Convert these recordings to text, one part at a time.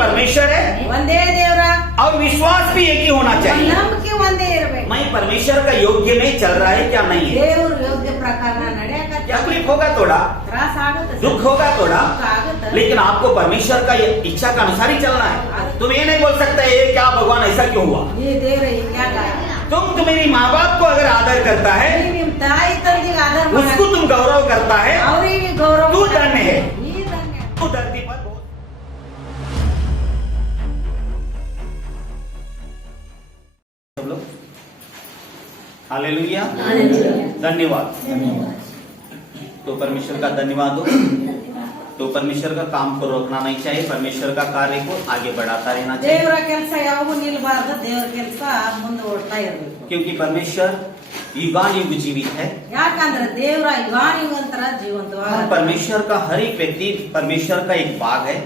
परमेश्वर है ಒಂದೇ ದೇವರ और विश्वास भी एक ही होना चाहिए। ನಂಬಿಕೆ ಒಂದೇ ಇರಬೇಕು। मैं परमेश्वर का योग्य में चल रहा है क्या नहीं है? ದೇವರು ಯೋಗ್ಯ ಪ್ರಕಾರ ನಡೆಯಕತ್ತ तकलीफ होगा थोड़ा, ತ್ರಾಸ ಆಗುತ್ತೆ, दुख होगा थोड़ा, ಆಗುತ್ತೆ, लेकिन आपको परमेश्वर का इच्छा का अनुसार ही चलना है। तुम ये नहीं बोल सकते ये क्या भगवान ऐसा क्यों हुआ। ಈ ದೇವರ ಹಿಂಗ್ಯಾಕ तुम तुम्हारी माँ बाप को अगर आदर करता है, ನಿಮ್ ತಾಯಿ ತಂದೆಗೆ ಆಧಾರ उसको तुम गौरव करता है, ಅವರಿಗೆ ಗೌರವ तू धन्य है। ಈ ಧನ್ಯ। तू धरती पर बहुत सब लोग हालेलुया, धन्यवाद। तो परमेश्वर का धन्यवाद हो। तो परमेश्वर का काम को रोकना नहीं चाहिए, परमेश्वर का कार्य को आगे बढ़ाता रहना चाहिए, ದೇವರ ಕೆಲಸ ಯಾವಾಗೂ ನಿಲ್ಬಾರ್ದು, ದೇವರ ಕೆಲಸ ಮುಂದೆ ಓಡ್ತಾ ಇರ್ಬೇಕು। क्योंकि परमेश्वर युगानुयुग जीवित है। ಯಾಕಂದ್ರೆ ದೇವರ ಯುಗಾನಿಗಂತರ हम ಜೀವಂತವಾದ, परमेश्वर का हर एक व्यक्ति परमेश्वर का एक भाग है।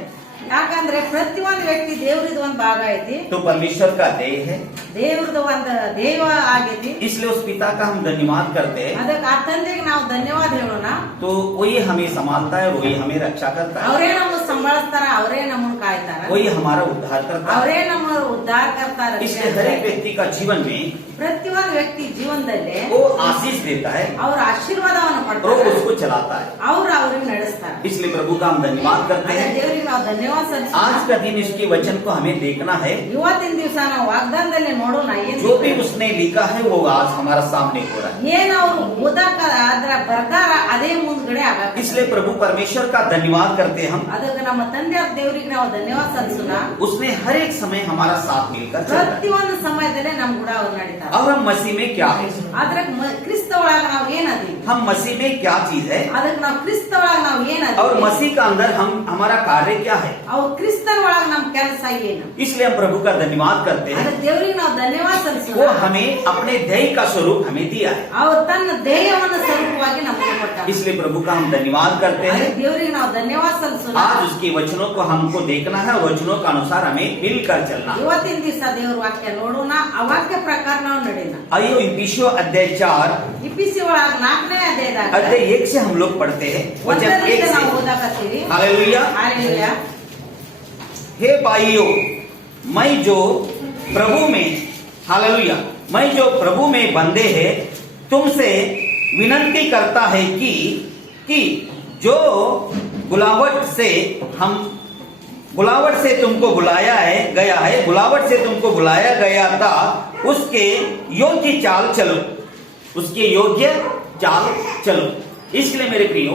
ಯಾಕಂದ್ರೆ ಪ್ರತಿಯೊಂದು ವ್ಯಕ್ತಿ ದೇವ್ರದ ಒಂದು ಭಾಗ ಐತಿ, तो परमेश्वर का देह है, ದೇವ್ರದ ಒಂದು ದೇವ ಆಗೈತಿ। इसलिए उस पिता का हम धन्यवाद करते हैं। ಅದಕ್ಕೆ ಆ ತಂದೆಗೆ ನಾವು ಧನ್ಯವಾದ ಹೇಳೋಣ। तो वही हमें संभालता है, वही हमें रक्षा करता है, ಅವರೇ ನಮ್ಮನ್ನು ಸಂಭಾಳಿಸ್ತಾರ, ಅವರೇ ನಮ್ಮನ್ನು ಕಾಯ್ತಾರ, वही हमारा उद्धार करता है। ಅವರೇ ನಮ್ಮ ಉದ್ಧಾರ करतार। इसलिए हर एक व्यक्ति का जीवन में ಪ್ರತಿಯೊಂದು ವ್ಯಕ್ತಿ ಜೀವನದಲ್ಲಿ वो आशीष देता है ಅವ್ರ ಆಶೀರ್ವಾದವನ್ನು और ಪಡ್ತಾರೆ, वो उसको चलाता है। ಅವ್ರಿಗೆ ನಡೆಸ್ತಾರೆ। इसलिए प्रभु का हम धन्यवाद करते ಅದೇ हैं। ದೇವರಿಗೆ ನಾವು ಧನ್ಯವಾದ ಸಲ್ಲಿಸೋಣ। आज का दिन इसके वचन को हमें देखना है, ಇವತ್ತಿನ ದಿವಸ ನಾವು ವಾಗ್ದಾನದಲ್ಲಿ ನೋಡೋಣ ಏನ್ जो भी उसने लिखा है वो आज हमारा सामने हो रहा है। ಏನ್ ಅವ್ರು ಓದಾಕ ಅದ್ರ ಬರ್ದಾರ ಅದೇ ಮುಂದ್ಗಡೆ ಆಗ। इसलिए प्रभु परमेश्वर का धन्यवाद करते हैं हम। ಅದಕ್ಕೆ ನಮ್ಮ ತಂದೆ ದೇವರಿಗೆ ನಾವು ಧನ್ಯವಾದ ಸಲ್ಲಿಸೋಣ। उसने हर एक समय हमारा साथ मिलकर चलता है। ಪ್ರತಿಯೊಂದು ಸಮಯದಲ್ಲೇ ನಮ್ ಕೂಡ ಅವ್ರು ನಡೀತಾರೆ। और हम मसीह में क्या है, ಆದ್ರೆ ಕ್ರಿಸ್ತ ಒಳಗ ನಾವು ಏನದೀವಿ, हम मसीह में क्या चीज है, ಅದಕ್ಕೆ ನಾವು ಕ್ರಿಸ್ತ ಒಳಗ ನಾವು और ಏನದೀವಿ, मसीह का अंदर हम हमारा कार्य क्या है। ಅವ್ರು ಕ್ರಿಸ್ತನ ಒಳಗ ನಮ್ ಕೆಲಸ ಏನು, इसलिए हम प्रभु का धन्यवाद करते हैं। ಅದಕ್ಕೆ ದೇವರಿಗೆ ನಾವು ಧನ್ಯವಾದ वो ಸಲ್ಲಿಸೋಣ। हमें अपने देह का स्वरूप हमें दिया है, ಅವ್ರು ತನ್ನ ದೇಹವನ್ನು ಸ್ವರೂಪವಾಗಿ ನಮಗೆ ಕೊಟ್ಟ। इसलिए प्रभु का हम धन्यवाद करते हैं। ದೇವರಿಗೆ ನಾವು ಧನ್ಯವಾದ ಸಲ್ಲಿಸೋಣ। आज उसके वचनों को हमको देखना है, वचनों के अनुसार हमें मिलकर चलना है। ಇವತ್ತಿನ ದಿವಸ ದೇವರ ವಾಕ್ಯ ನೋಡೋಣ, ಆ ವಾಕ್ಯ ಪ್ರಕಾರ ನಾವು ನಡೆಯೋಣ। आइए इफिसियों अध्याय 4 ಇಫಿಸಿ ಒಳಗ 4ನೇ ಅಧ್ಯಾಯದಾಗ अध्याय 1 से हम लोग पढ़ते हैं, वचन 1 ಒಂದರಿಂದ ನಾವು से। ಓದಾಕತ್ತೀವಿ। हालेलुया। हालेलुया। हे भाइयों, मैं जो प्रभु में, हालेलुया, मैं जो प्रभु में बंधे हैं तुमसे विनती करता है कि जो बुलावट से तुमको बुलाया गया था उसके योग्य चाल चलो, उसके योग्य चाल चलो। इसलिए मेरे प्रियो,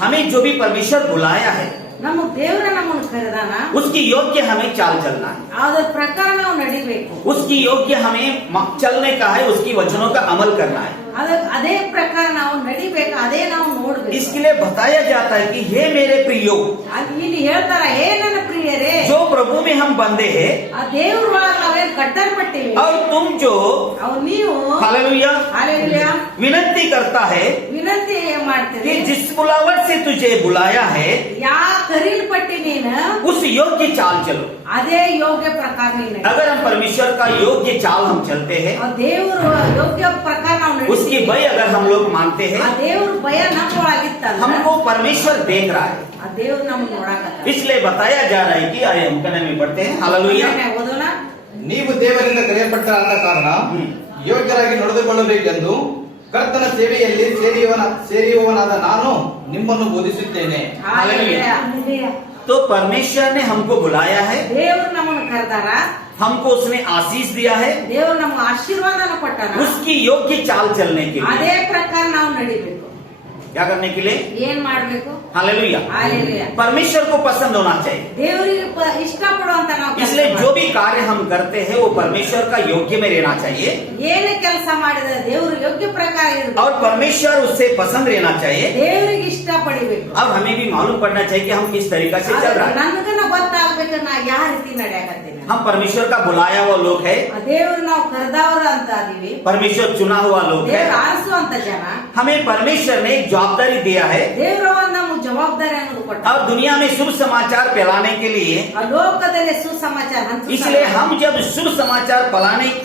हमें जो भी परमेश्वर बुलाया है ನಮ್ಮ ದೇವರ ನಮ್ಮನ್ನು ಕರೆದಾನ, उसकी योग्य हमें चाल चलना है, ಅದರ ಪ್ರಕಾರ ನಾವು ನಡಿಬೇಕು। उसकी योग्य हमें चलने का है, उसकी वचनों का अमल करना है। ಅದೇ ಪ್ರಕಾರ ನಾವು ನಡಿಬೇಕು, ಅದೇ ನಾವು ನೋಡ್ಬೇಕು। इसके लिए बताया जाता है कि हे मेरे प्रियो, ಇಲ್ಲಿ ಹೇಳ್ತಾರ, ಹೇ ನನ್ನ ಪ್ರಿಯರೇ, जो प्रभु में हम बंधे हैं ಆ ದೇವ್ರ ಒಳಗ ನಾವೇನ್ ಕಟ್ಟಲ್ಪಟ್ಟಿವಿ, और तुम जो, ಅವ್ರು ನೀವು हालेलुया, हालेलुया विनती करता है ವಿನಂತಿ कि ಮಾಡ್ತೀರಿ, जिस बुलावट से तुझे बुलाया है ಯಾ ಕರೀಲ್ಪಟ್ಟಿ ನೀನು उस योग्य चाल चलो। ಅದೇ ಯೋಗ್ಯ ಪ್ರಕಾರ ನೀನು ನಡಿ। अगर हम परमेश्वर का योग्य चाल हम चलते हैं, ಆ ದೇವ್ರ ಯೋಗ್ಯ ಪ್ರಕಾರ ನಾವು उसकी ನಡಿತೀವಿ, भय अगर हम लोग मानते ಆ हैं, ದೇವ್ರ ಭಯ ನಮ್ಮ ಒಳಗಿತ್ತಲ್ಲ, हमको परमेश्वर देख रहा है। ಆ ದೇವ್ರ ನಮ್ಮನ್ನ ನೋಡಾಕತ್ತ। इसलिए बताया जा रहा है कि आइए हम कन्नड़ में पढ़ते हैं, हालेलुया। ಓದೋಣ। ನೀವು ದೇವರಿಂದ ಕರೆಯಲ್ಪಟ್ಟರಾದ ಕಾರಣ ಯೋಗ್ಯರಾಗಿ ನಡೆದುಕೊಳ್ಳಬೇಕೆಂದು ಕರ್ತನ ಸೇವೆಯಲ್ಲಿ ಸೇರಿಯುವವನಾದ ನಾನು ನಿಮ್ಮನ್ನು ಬೋಧಿಸುತ್ತೇನೆ। ಹಾಲೆಲೂಯಾ। तो परमेश्वर ने हमको बुलाया है, ದೇವ್ರು ನಮ್ಮನ್ನು ಕರೆದಾರ, हमको उसने आशीष दिया है, ದೇವ್ರು ನಮ್ಗೆ ಆಶೀರ್ವಾದನ ಕೊಟ್ಟಾನ, उसकी योग्य चाल चलने के लिए। ಅದೇ ಪ್ರಕಾರ ನಾವು ನಡಿಬೇಕು। क्या करने के लिए? ಏನ್ ಮಾಡ್ಬೇಕು? हालेलुया। हालेलुया। परमेश्वर को पसंद होना चाहिए, ದೇವರಿಗೆ ಇಷ್ಟ ಪಡುವಂತ ನಾವು ಕೆಲಸ इसलिए जो ಮಾಡ್ಬೇಕು। भी कार्य हम करते हैं वो परमेश्वर का योग्य में रहना चाहिए, ಏನೇ ಕೆಲಸ ಮಾಡಿದ್ರೆ ದೇವ್ರ ಯೋಗ್ಯ ಪ್ರಕಾರ ಇರ್ಬೇಕು, और परमेश्वर उससे पसंद रहना चाहिए। ದೇವರಿಗೆ ಇಷ್ಟ ಪಡಿಬೇಕು। अब हमें भी मालूम पड़ना चाहिए कि हम किस तरीका से चल रहा है। ನನ್ಗನ ಗೊತ್ತಾಗ್ಬೇಕು ನಾ ಯಾವ ರೀತಿ ನಡೆಯಾಕತ್ತೀನಿ। हम परमेश्वर का बुलाया हुआ लोग है, ದೇವ್ರು ನಾವು ಕರೆದವ್ರ ಅಂತ ಅದೀವಿ, परमेश्वर चुना हुआ लोग है। ದೇವ್ರ ಆರಿಸುವಂತ ಜನ, हमें परमेश्वर ने एक जवाबदारी दिया है, ದೇವ್ರ ನಮ್ಗೆ ಜವಾಬ್ದಾರಿ ಅನ್ನೋದು ಕೊಟ್ಟ। और दुनिया में शुभ समाचार फैलाने के लिए, ಆ ಲೋಕದಲ್ಲಿ ಸುಸಮಾಚಾರ इसलिए हम जब शुभ समाचार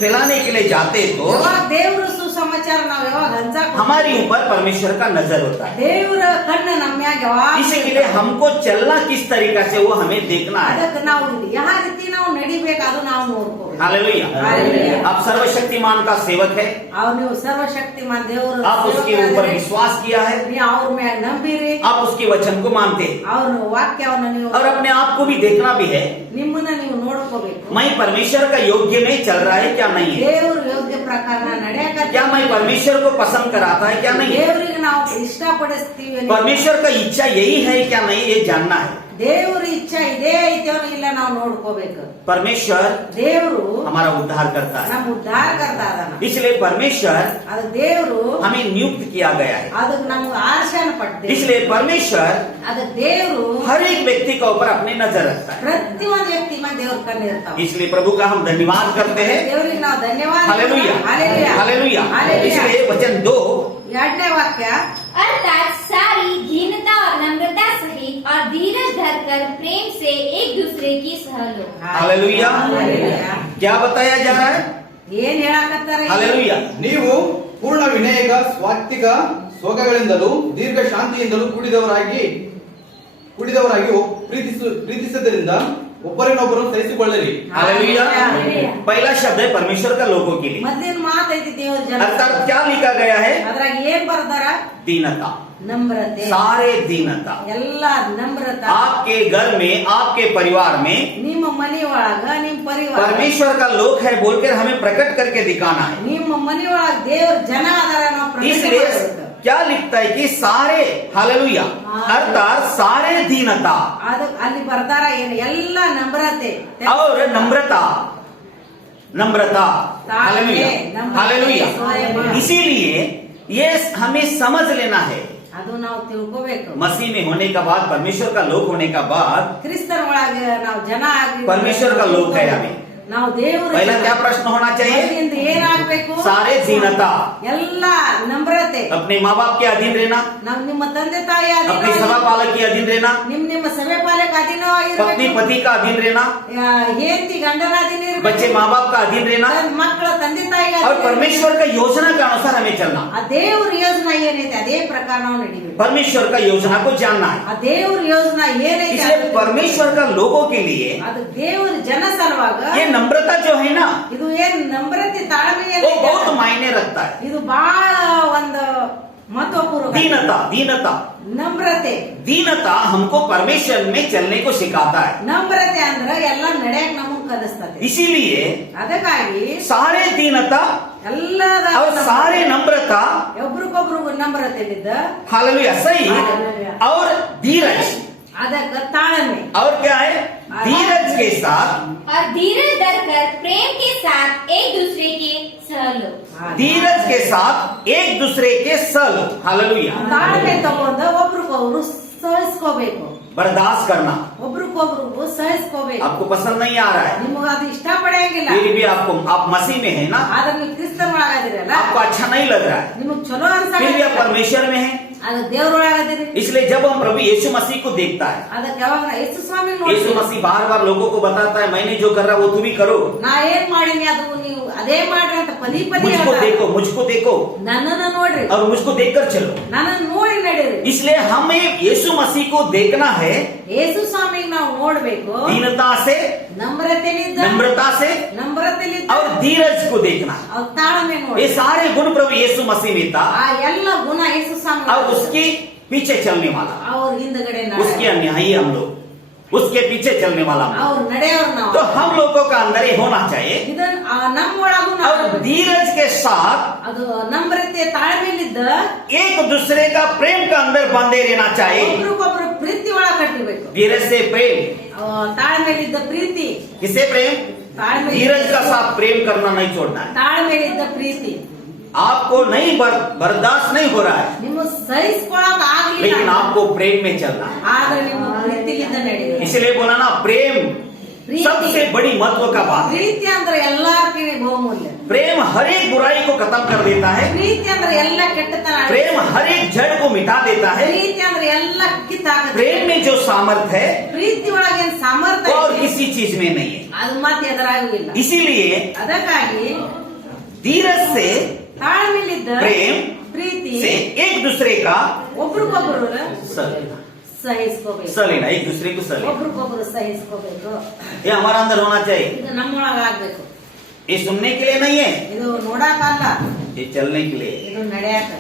फैलाने के लिए जाते तो ಯಾವಾಗ ದೇವ್ರು ಸುಸಮಾಚಾರ ಸಮಾಚಾರ ನಾವ್ ಯಾವಾಗ ಹಂಚಾಕ हमारे ऊपर परमेश्वर का नजर होता है। ದೇವ್ರ ಕಣ್ಣು ನಮ್ಮ ಮ್ಯಾಗ ಯಾವಾಗ इसीलिए हमको चलना किस तरीका से वो हमें देखना है। ಅದಕ್ಕೆ ನಾವು ಯಾವ ರೀತಿ ನಾವು ನಡಿಬೇಕು ಅದು ನಾವು ನೋಡ್ಕೋಬೇಕು। हालेलुया। हालेलुया। आप सर्वशक्तिमान का सेवक है, ಅವ್ರು ನೀವು ಸರ್ವಶಕ್ತಿಮಾನ್ ದೇವರು आप उसके ऊपर विश्वास किया है, ನೀವು ಅವ್ರ ಮ್ಯಾಗ ನಂಬಿರಿ, आप उसके वचन को मानते हैं ಅವ್ರ ವಾಕ್ಯವನ್ನ ನೀವು और अपने आप को भी देखना भी है, ನಿಮ್ಮನ್ನ ನೀವು ನೋಡ್ಕೋಬೇಕು। मैं परमेश्वर का योग्य में चल रहा है क्या नहीं है, ದೇವ್ರ ಯೋಗ್ಯ ಪ್ರಕಾರ ನಡೆಯಕ क्या मैं परमेश्वर को पसंद कराता है क्या नहीं है, ದೇವರಿಗೆ ನಾವು ಇಷ್ಟಪಡಿಸ್ತೀವಿ, परमेश्वर का इच्छा यही है क्या नहीं ये जानना है। ದೇವ್ರ ಇಚ್ಛೆ ಇದೇ ಐತೋ ಇಲ್ಲ ನಾವು ನೋಡ್ಕೋಬೇಕು। परमेश्वर ದೇವರು हमारा उद्धार करता है, ನಮ್ಮ ಉದ್ಧಾರ करता ಅದಾನ, इसलिए परमेश्वर ಅದು ದೇವರು हमें नियुक्त किया गया है, ಅದಕ್ಕೆ ನಮ್ಗೆ ಆರ್ಶನ ಪಡ್ತೇವೆ। इसलिए परमेश्वर ಅದು ದೇವರು हर एक व्यक्ति के ऊपर अपनी नजर रखता है। ಪ್ರತಿಯೊಂದು ವ್ಯಕ್ತಿ ಮೇಲೆ ದೇವ್ರ ಕಣ್ಣು ಇರ್ತಾವ। इसलिए प्रभु का हम धन्यवाद करते हैं। ದೇವರಿಗೆ ನಾವು ಧನ್ಯವಾದ हालेलुया, हालेलुया, हालेलुया। हालेलुया। इसलिए वचन 2 ಎರಡನೇ ವಾಕ್ಯ, अर्थात सारी दीनता और नम्रता सहित और धीरज धरकर प्रेम से एक दूसरे की सह लो। हालेलुया। हालेलुया। क्या बताया जा रहा है, ಏನ್ ಹೇಳಕತ್ತಾರ? हालेलुया। ನೀವು ಪೂರ್ಣ ವಿನಯಗ ಸ್ವಾತ್ವಿಕ ಸ್ವಗಗಳಿಂದಲೂ ದೀರ್ಘ ಶಾಂತಿಯಿಂದಲೂ ಕೂಡಿದವರಾಗಿ ಪ್ರೀತಿಸೋದ್ರಿಂದ ಒಬ್ಬರನ್ನೊಬ್ಬರು ಸಹಿಸಿಕೊಳ್ಳಿರಿ। हालेलुया। हालेलुया। पहला शब्द है परमेश्वर का लोगों के लिए, ಮೊದಲಿನ ಮಾತೈತಿ ದೇವ್ರ ಜನ, अर्थात क्या लिखा गया है, ಅದ್ರಾಗ ಏನ್ ಬರ್ದಾರ? दीनता, ನಮ್ರತೆ, सारे दीनता। ಎಲ್ಲ ನಮ್ರತ आपके घर में, आपके परिवार में ನಿಮ್ಮ ಮನಿ ಒಳಗ ನಿಮ್ ಪರಿವಾರ परमेश्वर का लोक है बोलकर हमें प्रकट करके दिखाना है। ನಿಮ್ಮ ಮನಿ ಒಳಗ ದೇವ್ರ ಜನ ಅದಾರ ನಾವು ಪ್ರಕಟ इसलिए ಮಾಡ್ಬೇಕು। क्या लिखता है कि सारे, हालेलुया, अर्थात सारे दीनता ಅದಕ್ಕೆ ಅಲ್ಲಿ ಬರ್ದಾರ ಏನು? ಎಲ್ಲ ನಮ್ರತೆ और नम्रता, नम्रता, हालेलुया, हालेलुया। इसीलिए ये हमें समझ लेना है, ಅದು ನಾವು ತಿಳ್ಕೋಬೇಕು। मसीह में होने का बाद, परमेश्वर का लोक होने का बाद ಕ್ರಿಸ್ತನ ಒಳಗ ನಾವು ಜನ ಆಗಿ परमेश्वर का लोक है हमें। ನಾವು ದೇವರ पहला क्या प्रश्न होना चाहिए, ಮೊದಲಿಂದ ಏನಾಗ್ಬೇಕು? सारे दीनता, ಎಲ್ಲ ನಮ್ರತೆ, अपने माँ बाप के अधीन रहना, ನಾವು ನಿಮ್ಮ ತಂದೆ ತಾಯಿ अपने सभा पालक के अधीन रहना, ನಿಮ್ಮ सभೆ ಪಾಲಕ पत्नी ಅಧೀನವಾಗಿರ್ಬೇಕು, पति का अधीन रहना, ಹೆಂಡತಿ ಗಂಡನ ಅಧೀನ ಇರ್ಬೇಕು, बच्चे माँ बाप का अधीन रहना ಮಕ್ಕಳ ತಂದೆ ತಾಯಿಗೆ और ಅಧೀನ ಇರ್ಬೇಕು। परमेश्वर का योजना के अनुसार हमें चलना, ಆ ದೇವ್ರ ಯೋಜನಾ ಏನೈತೆ ಅದೇ ಪ್ರಕಾರ ನಾವು ನಡಿಬೇಕು। परमेश्वर का योजना को जानना है। ಆ ದೇವ್ರ ಯೋಜನಾ ಏನೈತೆ इसलिए परमेश्वर का लोगों के लिए ಅದು ದೇವ್ರ ಜನ ಸಲುವಾಗ ये नम्रता जो है ना, ಇದು ಏನ್ ನಮ್ರತೆ ತಾಳ್ಮೆ वो ಏನೈತೆ बहुत मायने रखता है। ಇದು ಬಹಳ ಒಂದು ಮಹತ್ವಪೂರ್ಣ दीनता, दीनता, ನಮ್ರತೆ। दीनता हमको परमेश्वर में चलने को सिखाता है। ನಮ್ರತೆ ಅಂದ್ರ ಎಲ್ಲ ನಡೆಯಕ್ ನಮಗ್ ಕಲಿಸ್ತದೆ। इसीलिए ಅದಕ್ಕಾಗಿ सारे दीनता ಎಲ್ಲದ और सारे नम्रता, ಒಬ್ರಿಗೊಬ್ರು ನಮ್ರತೆಲಿದ್ದ हालेलुया, सही, और धीरज, ಅದಕ್ಕ ತಾಳ್ಮೆ, और क्या है, धीरज के साथ, और धीरज धरकर प्रेम के साथ एक दूसरे के सह लो। धीरज के साथ एक दूसरे के सल, हालेलुया, ತಾಳ್ಮೆ ತಗೊಂಡ ಒಬ್ರಿಗೊಬ್ರು ಸಹಿಸ್ಕೋಬೇಕು, बर्दाश्त करना। ಒಬ್ರಿಗೊಬ್ರು ಸಹಿಸ್ಕೋಬೇಕು। आपको पसंद नहीं आ रहा है, ನಿಮಗ ಅದು ಇಷ್ಟ ಪಡೆಯಂಗಿಲ್ಲ, फिर भी आपको, आप मसीह में है ना, ಆದ್ರೆ ನೀವು ಕ್ರಿಸ್ತನ ಒಳಗದಿರಲ್ಲ, आपको अच्छा नहीं लग रहा है, ನಿಮಗ್ ಚಲೋ फिर भी आप ಅನ್ಸ परमेश्वर में है। ಅದು ದೇವ್ರೊಳಗದಿರಿ। इसलिए जब हम प्रभु यीशु मसीह को देखता है, ಅದಕ್ಕೆ ಯಾವಾಗ ಯೇಸು ಸ್ವಾಮಿ यीशु ನೋಡಿ मसीह बार बार लोगों को बताता है, मैंने जो कर रहा वो तू भी करो, ನಾ ಏನ್ ಮಾಡೀನಿ ಅದು ನೀವು ಅದೇ ಮಾಡ್ರಿ ಅಂತ ಪದೇ ಪದೇ मुझको देखो, मुझको देखो ನನ್ನನ್ನ ನೋಡ್ರಿ, और मुझको देखकर चलो। ನನ್ನನ್ನ ನೋಡಿ ನಡೀರಿ। इसलिए हमें यीशु मसीह को देखना है ಯೇಸು ಸ್ವಾಮಿಗೆ ನಾವು ನೋಡ್ಬೇಕು, दीनता से, ನಮ್ರತೆಲಿದ್ದ नम्रता से ನಮ್ರತೆಲಿದ್ದ और धीरज को देखना है। ಅವ್ರ ತಾಳ್ಮೆ ये ನೋಡಿ, सारे गुण प्रभु यीशु मसीह में था ಆ ಎಲ್ಲ ಗುಣ ಯೇಸು ಸ್ವಾಮಿ और उसके पीछे चलने वाला, ಅವ್ರ ಹಿಂದಗಡೆ उसके अन्यायी हम लोग, उसके पीछे चलने वाला हम लोग। ಅವ್ರ ನಡೆಯವ್ರ ನಾವು, तो हम लोगों का अंदर ये होना चाहिए, ಇದನ್ ನಮ್ಮ ಒಳಗೂ ನಾವು और धीरज के साथ ಅದು ನಮ್ರತೆ ತಾಳ್ಮೆಲಿದ್ದ एक दूसरे का प्रेम का अंदर बंधे रहना चाहिए। ಒಬ್ರಿಗೊಬ್ರು ಪ್ರೀತಿ ಒಳಗ ಕಟ್ಟಿಬೇಕು। धीरज से प्रेम, ತಾಳ್ಮೆಲಿದ್ದ ಪ್ರೀತಿ, किसे प्रेम, ತಾಳ್ಮೆ धीरज का साथ प्रेम करना नहीं छोड़ना है। ತಾಳ್ಮೆಲಿದ್ದ ಪ್ರೀತಿ आपको नहीं बर्दाश्त नहीं हो रहा है, ನಿಮ್ಮ ಸಹಿಸ್ಕೊಳಕ್ ಆಗ್ಲಿಲ್ಲ, लेकिन आपको प्रेम में चलना है। ಆದ್ರೆ ನಿಮ್ಮ ಪ್ರೀತಿಲಿದ್ದ ನಡೆಯಿರಿ। इसलिए बोला ना, प्रेम सबसे बड़ी महत्व का बात है। ಪ್ರೀತಿ ಅಂದ್ರೆ ಎಲ್ಲಾರ್ಕಿ ಬಹುಮೂಲ್ಯ, प्रेम हर एक बुराई को खत्म कर देता है, ಪ್ರೀತಿ ಅಂದ್ರೆ ಎಲ್ಲ ಕೆಟ್ಟತನ, प्रेम हर एक जड़ को मिटा देता है। ಪ್ರೀತಿ ಅಂದ್ರೆ ಎಲ್ಲ ಕಿತ್ತಾಕತ್ತೆ। प्रेम में जो सामर्थ्य है ಪ್ರೀತಿ ಒಳಗೇನ್ वो ಸಾಮರ್ಥ್ಯ और ಐತಿ, किसी चीज में नहीं है। ಅದು ಮತ್ತೆ ಎದುರಾಗಿಲ್ಲ। इसीलिए ಅದಕ್ಕಾಗಿ धीरज से ತಾಳ್ಮೆಲಿದ್ದ प्रेम ಪ್ರೀತಿ से एक दूसरे का ಒಬ್ರಿಗೊಬ್ರು सह लेना ಸಹಿಸ್ಕೋಬೇಕು. सह लेना एक दूसरे को सह लेना ಒಬ್ರಿಗೊಬ್ರು ಸಹಿಸ್ಕೋಬೇಕು. ये हमारा अंदर होना चाहिए। ಇದು ನಮ್ಮೊಳಗ ಆಗ್ಬೇಕು. ये सुनने के लिए नहीं है, ಇದು ನೋಡಾಕ ಅಲ್ಲ, ये चलने के लिए, ಇದು ನಡೆಯಾಕ.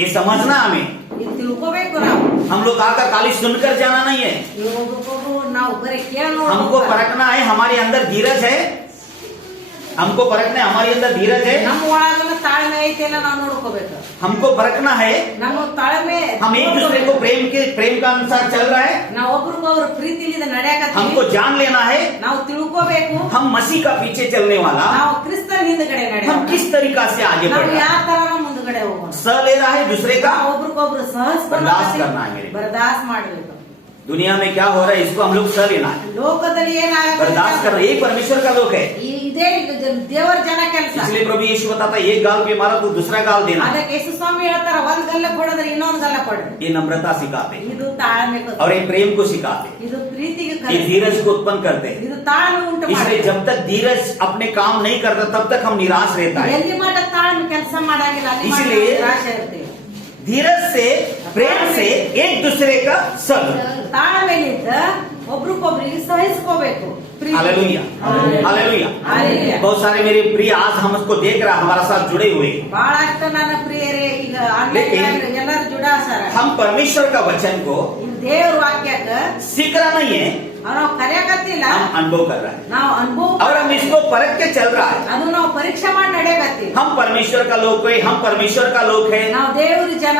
ये समझना हमें। ಇದು ತಿಳ್ಕೋಬೇಕು ನಾವು. हम लोग आकर खाली सुनकर जाना नहीं है, ಇದು ಒಬ್ರಿಗೊಬ್ರು ನಾವು ಬರೀ ಕೇಳಿ हमको परखना है हमारे अंदर धीरज है, हमको परखना है हमारे अंदर धीरज है, ನಮ್ಮ ಒಳಗನ ತಾಳ್ಮೆ ಐತೆಲ್ಲ ನಾವು ನೋಡ್ಕೋಬೇಕು. हमको परखना है ನಮ್ಮ ತಾಳ್ಮೆ हम एक दूसरे को प्रेम का अनुसार चल रहा है, ನಾವು ಒಬ್ರಿಗೊಬ್ರು ಪ್ರೀತಿಲಿಂದ ನಡೆಯಾಕತ್ತೀವಿ. हमको जान लेना है ನಾವು ತಿಳ್ಕೋಬೇಕು हम मसीह का पीछे चलने वाला, ನಾವು ಕ್ರಿಸ್ತನ ಹಿಂದ್ಗಡೆ हम ನಡೆಯೋಣ. किस तरीका से आगे बढ़ ನಾವು रहे हैं। ಯಾವ ತರ ಮುಂದ್ಗಡೆ ಹೋಗೋಣ. सह ले रहा है दूसरे का, ನಾವು ಒಬ್ರಿಗೊಬ್ರು बर्दाश्त करना है मेरे। ಬರದಾಸ್ ಮಾಡಬೇಕು. दुनिया में क्या हो रहा है इसको हम लोग सह लेना है, ಲೋಕದಲ್ಲಿ बर्दाश्त करना। ये परमेश्वर का लोक है, ಇದೇ ದೇವರ ಜನ ಕೆಲಸ. इसलिए प्रभु यीशु बताता है एक गाल पे मारा तो दूसरा गाल देना। ಅದಕ್ಕೆ ಯೇಸು ಸ್ವಾಮಿ ಹೇಳ್ತಾರ, ಒಂದ್ ಗಲ್ಲ ಕೊಡೋದ್ರೆ ಇನ್ನೊಂದ್ ಗಲ್ಲ ಕೊಡ್ರಿ. ये नम्रता सिखाते हैं ಇದು ತಾಳ್ಮೆ, और ये प्रेम को सिखाते हैं, ಇದು ಪ್ರೀತಿಗೆ ये ಕಲಿಸಿ. धीरज को उत्पन्न करते हैं। ಇದು ತಾಳ್ಮೆ ಉಂಟು इसलिए ಮಾಡಿ. जब तक धीरज अपने काम नहीं करता तब तक हम निराश रहता है। ಎಲ್ಲಿ ಮಾಡ ತಾಳ್ಮೆ ಕೆಲಸ ಮಾಡಂಗಿಲ್ಲ, ಅಲ್ಲಿ ಮಾತ್ರ इसलिए ನಿರಾಶೆ ಇರ್ತೀವಿ. धीरज से प्रेम से एक दूसरे का सह। ತಾಳ್ಮೆಲಿದ್ದ ಒಬ್ರಿಗೊಬ್ರಿಗೆ ಸಹಿಸ್ಕೋಬೇಕು. ಪ್ರೀತಿ. Hallelujah hallelujah. हालेलुया। बहुत सारे मेरे प्रिय आज हम उसको देख रहे हैं, हमारा साथ जुड़े हुए हैं। ಬಹಳಷ್ಟು ನನ್ನ ಪ್ರಿಯರೇ ಈಗ ಆನ್ಲೈನ್ ಎಲ್ಲರೂ ಜುಡಾಸಾರ. हम परमेश्वर का वचन को ಇದು ದೇವ್ರ ವಾಕ್ಯಕ್ಕ सीख रहा नहीं है, ನಾವು ಕಲಿಯಾಕತ್ತಿಲ್ಲ, हम अनुभव कर रहे हैं ನಾವು ಅನುಭವ और हम इसको परख के चल रहा है। ಅದು ನಾವು ಪರೀಕ್ಷೆ ಮಾಡಿ ನಡೆಯಕತ್ತೀವಿ. हम परमेश्वर का लोक है, हम परमेश्वर का लोक है, ನಾವು ದೇವ್ರ ಜನ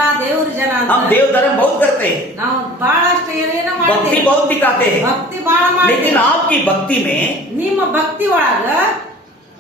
ಅಂತ हम देव धर्म बहुत करते हैं, ನಾವು ಬಹಳಷ್ಟು ಏನೇನೋ भक्ति ಮಾಡ್ತೀವಿ. बहुत दिखाते हैं, ಭಕ್ತಿ ಬಹಳ ಮಾಡ್ತೀವಿ. लेकिन आपकी भक्ति में ನಿಮ್ಮ ಭಕ್ತಿ ಒಳಗ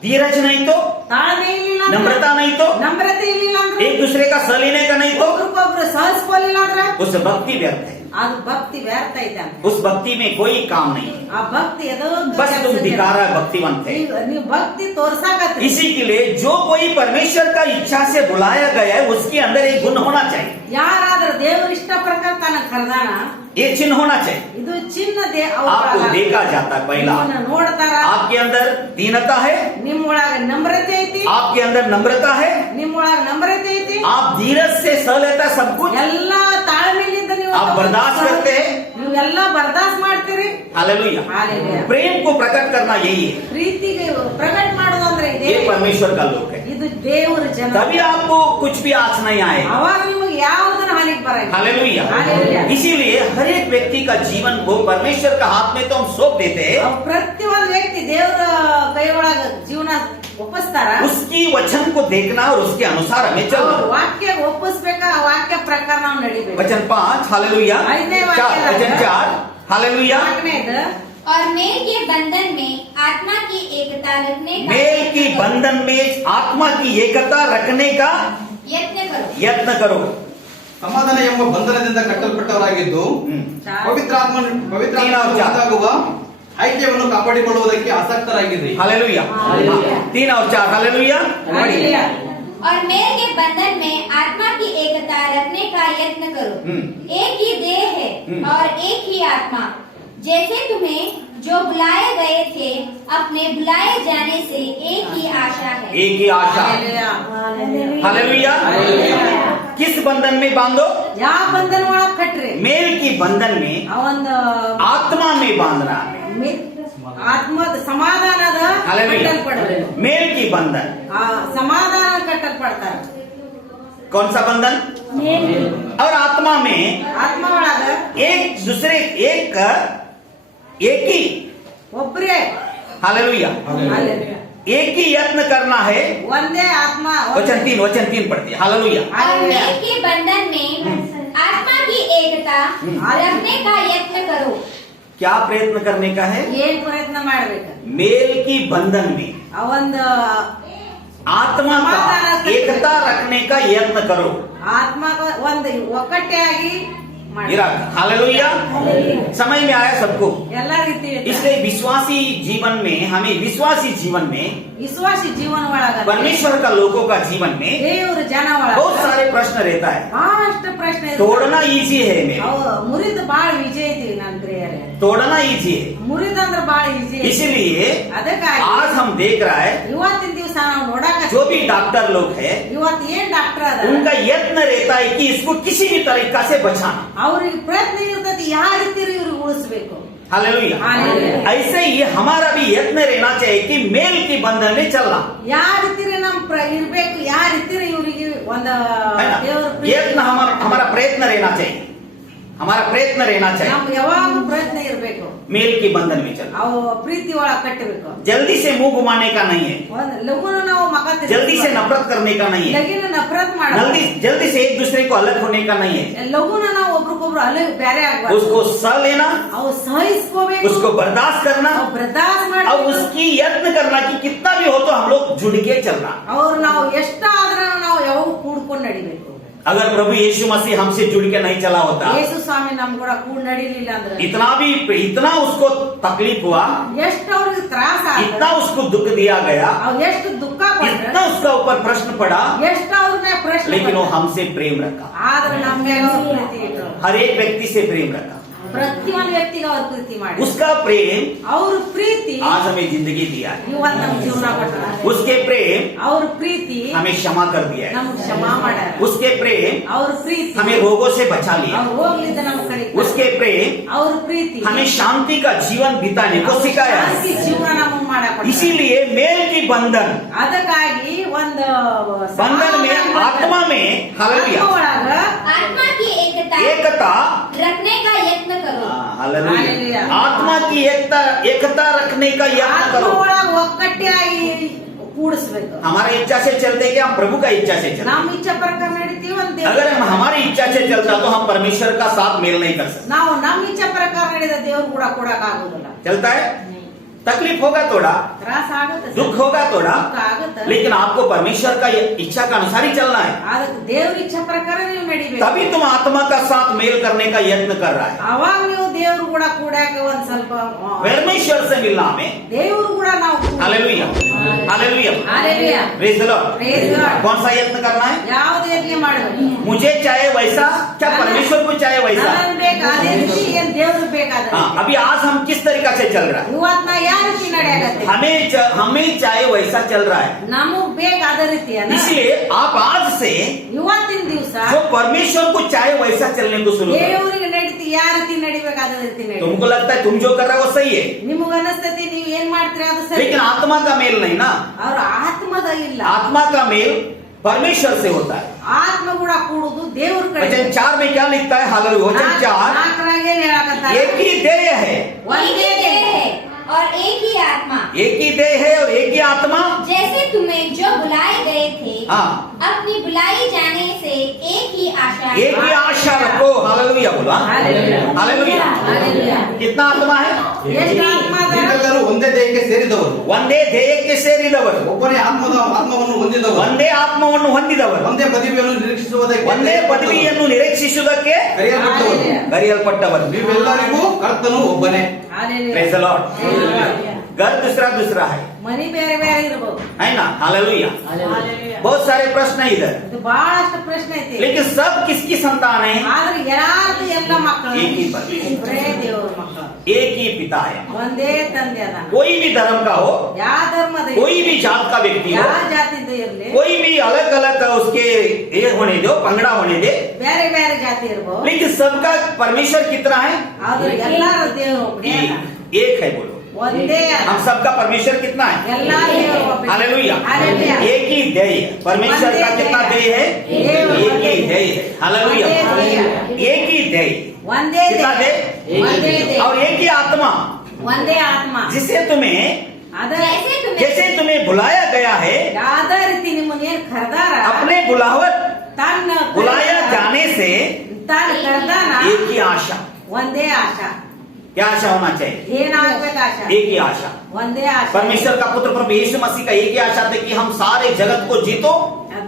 धीरज नहीं तो, ತಾಳ್ಮೆ ಇರ್ಲಿಲ್ಲ ಅಂದ್ರೆ, नम्रता नहीं तो, ನಮ್ರತೆ ಇರ್ಲಿಲ್ಲ ಅಂದ್ರೆ, एक दूसरे का सह लेने का नहीं तो, ಒಬ್ರಿಗೊಬ್ರು ಸಹಿಸ್ಕೊಲಿಲ್ಲ ಅಂದ್ರೆ उस भक्ति व्यर्थ है। ಅದು ಭಕ್ತಿ ವ್ಯರ್ಥ ಐತೆ ಅಂತ. उस भक्ति में कोई काम नहीं है, ಆ ಭಕ್ತಿ ಎದೋ बस तुम दिखा रहा भक्तिवंत है। ನೀವು ಭಕ್ತಿ ತೋರ್ಸಾಕತ್ರಿ. इसी के लिए जो कोई परमेश्वर का इच्छा से बुलाया गया है उसके अंदर एक गुण होना चाहिए, ಯಾರಾದ್ರೂ ದೇವ್ರ ಇಷ್ಟ ಪ್ರಕಾರ ತನ್ನ ಕರ್ದಾನ, ये चिन्ह होना चाहिए। ಇದು ಚಿನ್ನ आपको देखा जाता है पहला, ನೋಡ್ತಾರ. आपके अंदर दीनता है, ನಿಮ್ಮೊಳಗ ನಮ್ರತೆ ಐತಿ, आपके अंदर नम्रता है, ನಿಮ್ಮೊಳಗ ನಮ್ರತೆ ಐತಿ. आप धीरज से सह लेता है सब कुछ, ಎಲ್ಲಾ ತಾಳ್ಮೆಲಿಂದ ನೀವು आप बर्दाश्त करते हैं। ನೀವೆಲ್ಲ ಬರ್ದಾಸ್ ಮಾಡ್ತೀರಿ. हालेलुया। हालेलुया। प्रेम को प्रकट करना यही है, ಪ್ರೀತಿಗೆ ಪ್ರಕಟ ಮಾಡೋದಂದ್ರೆ ಇದೆ. ये परमेश्वर का लोक है। ಇದು ದೇವರ ಜನ. तभी आपको कुछ भी आस नहीं आएगा। ಅವಾಗ ನಿಮಗೆ ಯಾವುದನ್ನ ಹಾನಿಗೆ ಬರಂಗಿಲ್ಲ. हालेलुया। हालेलुया। इसीलिए हर एक व्यक्ति का जीवन को परमेश्वर का हाथ में तो हम सौंप देते हैं, ಅವ್ ಪ್ರತಿಯೊಂದು ವ್ಯಕ್ತಿ ದೇವರ ಕೈ ಒಳಗ ಜೀವನ ಒಪ್ಪಿಸ್ತಾರ. उसकी वचन को देखना और उसके अनुसार हमें चलना। ಅವ್ರ ವಾಕ್ಯ ಒಪ್ಪಿಸ್ಬೇಕ, ಆ ವಾಕ್ಯ ಪ್ರಕಾರ ನಾವು ನಡಿಬೇಕು. वचन 5 हालेलुया, ಐದನೇ ವಾಕ್ಯ 4 वचन 4 हालेलुया। ನಾಲ್ಕನೇದು, और मेल के बंधन में आत्मा की एकता रखने का मेल की बंधन में आत्मा की एकता रखने का यत्न करो। यत्न करो। ಸಮಾಧಾನ ಎಂಬ ಬಂಧನದಿಂದ ಕಟ್ಟಲ್ಪಟ್ಟವರಾಗಿದ್ದು ಪವಿತ್ರಾತ್ಮ ಉಂಟಾಗುವ ಐಕ್ಯವನ್ನು ಕಾಪಾಡಿಕೊಳ್ಳುವುದಕ್ಕೆ ಆಸಕ್ತರಾಗಿರಿ. हालेलुया। 3 और 4 हालेलुया। ಹಾಲೆಲೂಯಾ. और मेल के बंधन में आत्मा की एकता रखने का यत्न करो। एक ही देह है और एक ही आत्मा, जैसे तुम्हें जो बुलाए गए थे अपने बुलाए जाने से एक ही आशा है। एक ही आशा। ಹಾಲೆಲೂಯಾ. हालेलुया। किस बंधन में बांधो? ಯಾವ ಬಂಧನ ಒಳಗ ಕಟ್ರಿ? मेल की बंधन में ಆ ಒಂದು आत्मा में बांधना है। ಆತ್ಮದ ಸಮಾಧಾನದ हालेलुया। ಕಟ್ಟಲ್ಪಡ್ರಿ. मेल की बंधन, ಆ ಸಮಾಧಾನ ಕಟ್ಟಲ್ಪಡ್ತಾರ. कौन सा बंधन? और आत्मा में ಆತ್ಮ ಒಳಗ एक दूसरे एक ही ಒಬ್ರೇ. हालेलुया। ಹಾಲೆಲೂಯಾ. एक ही यत्न करना है। ಒಂದೇ ಆತ್ಮ. वचन 3 पढ़ती है। हालेलुया। और हालेलुया। मेल के बंधन में आत्मा की एकता रखने का यत्न करो। क्या प्रयत्न करने का है? ಏನ್ ಪ್ರಯತ್ನ ಮಾಡ್ಬೇಕು? मेल की बंधन में ಆ ಒಂದು आत्मा का एकता रखने का यत्न करो। ಆತ್ಮ ಒಂದು ಒಕ್ಕಟ್ಟೆ ಆಗಿ ಮಾಡಿ. हालेलुया। समझ में आया सबको? ಎಲ್ಲ ರೀತಿ इसलिए विश्वासी जीवन में हमें विश्वासी जीवन में ವಿಶ್ವಾಸಿ ಜೀವನ ಒಳಗ परमेश्वर का लोगों का जीवन में ದೇವರ ಜನ ಒಳಗ बहुत सारे प्रश्न रहता है। ಬಹಳಷ್ಟು ಪ್ರಶ್ನೆ ಇರುತ್ತೆ. तोड़ना इजी है मेरे, ಅವು ಮುರಿದ ಬಾಳ ವಿಜಯ ಐತಿ ನನ್ನ ಪ್ರಿಯರೇ. तोड़ना इजी है। ಮುರಿದ ಅಂದ್ರ ಬಾಳ ಈಜಿ. इसलिए ಅದಕ್ಕಾಗಿ आज हम देख रहा है ಇವತ್ತಿನ ದಿವಸ ದಿವಸ ನಾವು ನೋಡಾಕ जो भी डॉक्टर लोग है ಇವತ್ತು ಏನ್ ಡಾಕ್ಟರ್ ಅದ उनका यत्न रहता है कि इसको किसी भी तरीका से बचाना। ಅವ್ರಿಗೆ ಪ್ರಯತ್ನ ಇರ್ತದೆ ಯಾವ ರೀತಿ ಇವ್ರಿಗೆ ಉಳಿಸ್ಬೇಕು। हालेलुया। हालेलुया। ऐसे ही हमारा भी यत्न रहना चाहिए कि मेल की बंधन में चलना, ಯಾವ ರೀತಿ ನಮ್ ಇರ್ಬೇಕು, ಯಾವ ರೀತಿ ಇವ್ರಿಗೆ ಒಂದು है ना? ದೇವರ यत्न हमारा प्रयत्न रहना चाहिए, हमारा प्रयत्न रहना चाहिए ನಮ್ ಯಾವಾಗ ಪ್ರಯತ್ನ ಇರ್ಬೇಕು, मेल की बंधन में चलना। ಅವು ಪ್ರೀತಿ ಒಳಗ ಕಟ್ಟಬೇಕು। जल्दी से मुंह घुमाने का नहीं है, ಒಂದ್ ಲಘುನ ನಾವು ಮಕ ತಿರ್ಗಿಸ್ಬಾರ್ದು, जल्दी से नफरत करने का नहीं है, ಲಘುನ ನಫರತ್ ಮಾಡಬಾರ್ದು, जल्दी से एक दूसरे को अलग होने का नहीं है। ಲಘುನ ನಾವು ಒಬ್ರಿಗೊಬ್ರು ಅಲೆ ಬೇರೆ ಆಗ್ಬಾರ್ದು, उसको सह लेना, ಅವು ಸಹಿಸ್ಕೋಬೇಕು, उसको बर्दाश्त करना ಅವು ಬರದಾಸ್ और ಮಾಡಬೇಕು। उसकी यत्न करना कि कितना भी हो तो हम लोग जुड़ के चलना। ಅವ್ರು ನಾವು ಎಷ್ಟಾದ್ರೂ ನಾವು ಯಾವಾಗ ಕೂಡ್ಕೊಂಡು ನಡಿಬೇಕು। अगर प्रभु यीशु मसीह हमसे जुड़ के नहीं चला होता, ಯೇಸು ಸ್ವಾಮಿ ನಮ್ ಕೂಡ ಕೂಡ ನಡಿಲಿಲ್ಲ ಅಂದ್ರೆ इतना उसको तकलीफ हुआ, ಎಷ್ಟು ಅವ್ರಿಗೆ ತ್ರಾಸ इतना उसको दुख दिया गया, ಅವ್ರು ಎಷ್ಟು ದುಃಖ ಪಟ್ರು, इतना उसका ऊपर प्रश्न पड़ा, ಎಷ್ಟು ಅವ್ರನ್ನ ಪ್ರಶ್ನೆ लेकिन वो ಪಟ್ರು। हमसे प्रेम रखा, ಆದ್ರೆ ನಮ್ಮ ಮೇಲೆ ಅವ್ರು ಪ್ರೀತಿ ಇಟ್ರು, हर एक व्यक्ति से प्रेम रखा। ಪ್ರತಿಯೊಂದು ವ್ಯಕ್ತಿಗೆ ಅವ್ರು ಪ್ರೀತಿ ಮಾಡಿ उसका प्रेम ಅವ್ರ ಪ್ರೀತಿ आज हमें जिंदगी दिया है, ಇವತ್ತು ನಮ್ಮ ಜೀವನ ಕೊಟ್ಟಾರ। उसके प्रेम ಅವ್ರ ಪ್ರೀತಿ हमें क्षमा कर दिया है, ನಮ್ಗೆ ಕ್ಷಮಾ ಮಾಡ್ಯಾರ। उसके प्रेम ಅವ್ರ ಪ್ರೀತಿ हमें रोगों से बचा लिया, ಅವ್ರು ಹೋಗ್ಲಿದ್ದ ನಮ್ ಕಡೆ, उसके प्रेम ಅವ್ರ ಪ್ರೀತಿ हमें शांति का जीवन बिताने को सिखाया है। ಶಾಂತಿ ಜೀವನ ನಮಗ್ ಮಾಡಕ್ इसीलिए मेल की बंधन, ಅದಕ್ಕಾಗಿ ಒಂದು बंधन में आत्मा में हालेलुया, ಆತ್ಮ ಒಳಗ आत्मा की एकता, रखने का यत्न करो। Hallelujah, hallelujah. आत्मा की एकता रखने का यत्न ಆತ್ಮ करो। ಒಳಗ ಒಕ್ಕಟ್ಟಾಗಿ ಕೂಡಿಸ್ಬೇಕು। हमारे इच्छा से चलते कि हम प्रभु का इच्छा से चलते? ನಮ್ಮ ಇಚ್ಛೆ ಪ್ರಕಾರ ನಡೀತೀವಿ ಒಂದ್ ದೇವ್ರ, अगर हम हमारी इच्छा से चलता तो हम परमेश्वर का साथ मेल नहीं कर सकते। ನಾವು ನಮ್ಮ ಇಚ್ಛೆ ಪ್ರಕಾರ ನಡೆದ ದೇವ್ರ ಕೂಡ ಕೊಡಕ್ ಆಗುದಿಲ್ಲ। चलता है, तकलीफ होगा थोड़ा, ತ್ರಾಸ ಆಗುತ್ತೆ, दुख होगा थोड़ा, ದುಃಖ ಆಗುತ್ತೆ, लेकिन आपको परमेश्वर का इच्छा का अनुसार ही चलना है। ಅದಕ್ಕೆ ದೇವ್ರ ಇಚ್ಛೆ ಪ್ರಕಾರ ನೀವು ನಡಿಬೇಕು। तभी तुम आत्मा का साथ मेल करने का यत्न कर रहा है। ಅವಾಗ ನೀವು ದೇವ್ರು ಕೂಡ ಕೂಡಾಕ ಒಂದ್ ಸ್ವಲ್ಪ परमेश्वर से मिलना हमें। ದೇವ್ರು ಕೂಡ ನಾವು hallelujah, hallelujah, hallelujah, praise the Lord. Praise the Lord। कौन सा यत्न करना है? ಯಾವ್ದು ಯತ್ನ ಮಾಡಬೇಕು? मुझे चाहे वैसा, क्या परमेश्वर को चाहे वैसा? ನನಗ್ ಬೇಕು ಅದೇ ರೀತಿ, ಏನ್ ದೇವ್ರಿಗೆ ಬೇಕಾದ हाँ, अभी आज हम किस तरीका से चल रहा है? ಇವತ್ ನಾ ಯಾವ ರೀತಿ ನಡೆಯಾಗತ್ತೆ? हमें चाहे वैसा चल रहा है। ನಮಗ್ ಬೇಕು ಅದೇ ರೀತಿ ಅಲ್ಲ? इसलिए आप आज से ಇವತ್ತಿನ ದಿವಸ जो परमेश्वर को चाहे वैसा चलने को शुरू करो। ದೇವ್ರಿಗೆ ನಡೀತಿ ಯಾವ ರೀತಿ ನಡಿಬೇಕು ಅದೇ ರೀತಿ ನಡಿ। तुमको लगता है तुम जो कर रहे हो वो सही है, ನಿಮಗ ಅನಸ್ತತಿ ನೀವ್ ಏನ್ ಮಾಡ್ತೀರಾ ಅದು ಸರಿ, लेकिन आत्मा का मेल नहीं ना। ಅವ್ರ ಆತ್ಮದ ಇಲ್ಲ, आत्मा का मेल परमेश्वर से होता है। ಆತ್ಮ ಕೂಡ ಕೂಡುದು ದೇವ್ರ ಕಡೆ। वचन 4 में क्या लिखता है? हालेलुया, वचन 4, ನಾಲ್ಕರಾಗ ಏನ್ ಹೇಳಕತ್ತಾರ? एक ही देह है, एक ಒಂದೇ ही देह है और एक ही आत्मा, एक ही देह है और एक ही आत्मा। जैसे तुम्हें जो बुलाए गए थे हाँ, अपनी बुलाई जाने से एक ही आशा एक ही आशा रखो। हालेलुया बोलो, हाँ? हालेलुया। हालेलुया। ಹಾಲೆಲೂಯಾ। कितना आत्मा है? ಎಷ್ಟು ಆತ್ಮ ಅದ? ನೀವೆಲ್ಲರೂ ಒಂದೇ ದೇಹಕ್ಕೆ ಸೇರಿದವರು, ಒಂದೇ ದೇಹಕ್ಕೆ ಸೇರಿದವರು, ಒಬ್ಬನೇ ಆತ್ಮವನ್ನು ಹೊಂದಿದವರು, ಒಂದೇ ಆತ್ಮವನ್ನು ಹೊಂದಿದವರು, ಒಂದೇ ಪದವಿಯನ್ನು ನಿರೀಕ್ಷಿಸುವುದಕ್ಕೆ ಒಂದೇ ಪದವಿಯನ್ನು ನಿರೀಕ್ಷಿಸುವುದಕ್ಕೆ ಕರೆಯಲ್ಪಟ್ಟವರು, ಕರೆಯಲ್ಪಟ್ಟವರು। ನೀವೆಲ್ಲರಿಗೂ ಕರ್ತನು ಒಬ್ಬನೇ. Hallelujah. Praise the Lord। Hallelujah. घर दूसरा है, ಮನಿ ಬೇರೆ ಬೇರೆ ಇರ್ಬೋದು, है ना? हालेलुया। ಹಾಲೆಲೂಯಾ। बहुत सारे प्रश्न है इधर, ಇದು ಬಹಳಷ್ಟು ಪ್ರಶ್ನೆ ಐತಿ, लेकिन सब किसकी संतान है? ಆದ್ರೆ ಯಾರ್ದು ಎಲ್ಲ ಮಕ್ಕಳು एक ही परमेश्वर, ಒಬ್ಬರೇ ದೇವ್ರ ಮಕ್ಕಳು, एक ही पिता है। ಒಂದೇ ತಂದೆ ಅದ। कोई भी धर्म का हो, ಯಾವ ಧರ್ಮದ कोई भी जात का व्यक्ति हो, ಯಾವ ಜಾತಿದ ಇರ್ಲಿ, कोई भी अलग अलग उसके ये होने दो, पंगड़ा होने दे, ಬೇರೆ ಬೇರೆ ಜಾತಿ ಇರ್ಬೋದು, लेकिन सबका परमेश्वर कितना है? ಆದ್ರೆ ಎಲ್ಲಾರ ದೇವ್ರು ಒಬ್ಬನೇ ಅದ, एक है। बोलो, ಒಂದೇ ಅದ। हम सबका परमेश्वर कितना है? ಎಲ್ಲಾ ದೇವ್ರು ಒಬ್ಬನೇ। हालेलुया। हालेलुया। एक ही देह है। परमेश्वर का कितना देह है? एक ही देह है। हालेलुया। एक ही देह, ಒಂದೇ कितना ದೇಹ, देह? ಒಂದೇ ದೇಹ, और एक ही आत्मा, ಒಂದೇ ಆತ್ಮ, जिसे तुम्हें ಅದ जैसे तुम्हें बुलाया गया है, ಯಾವ್ದೇ ರೀತಿ ನಿಮ್ಮನ್ನೇನ್ ಕರ್ದಾರ, अपने बुलावट ತನ್ನ बुलाया जाने से ತಾನು ಕರ್ದಾನ, एक ही आशा। ಒಂದೇ ಆಶಾ, क्या आशा होना चाहिए? ಏನಾಗ್ಬೇಕು ಆಶಾ? एक ही आशा। ಒಂದೇ ಆಶಾ। परमेश्वर का पुत्र प्रभु यीशु मसीह का एक ही आशा था कि हम सारे जगत को जीतो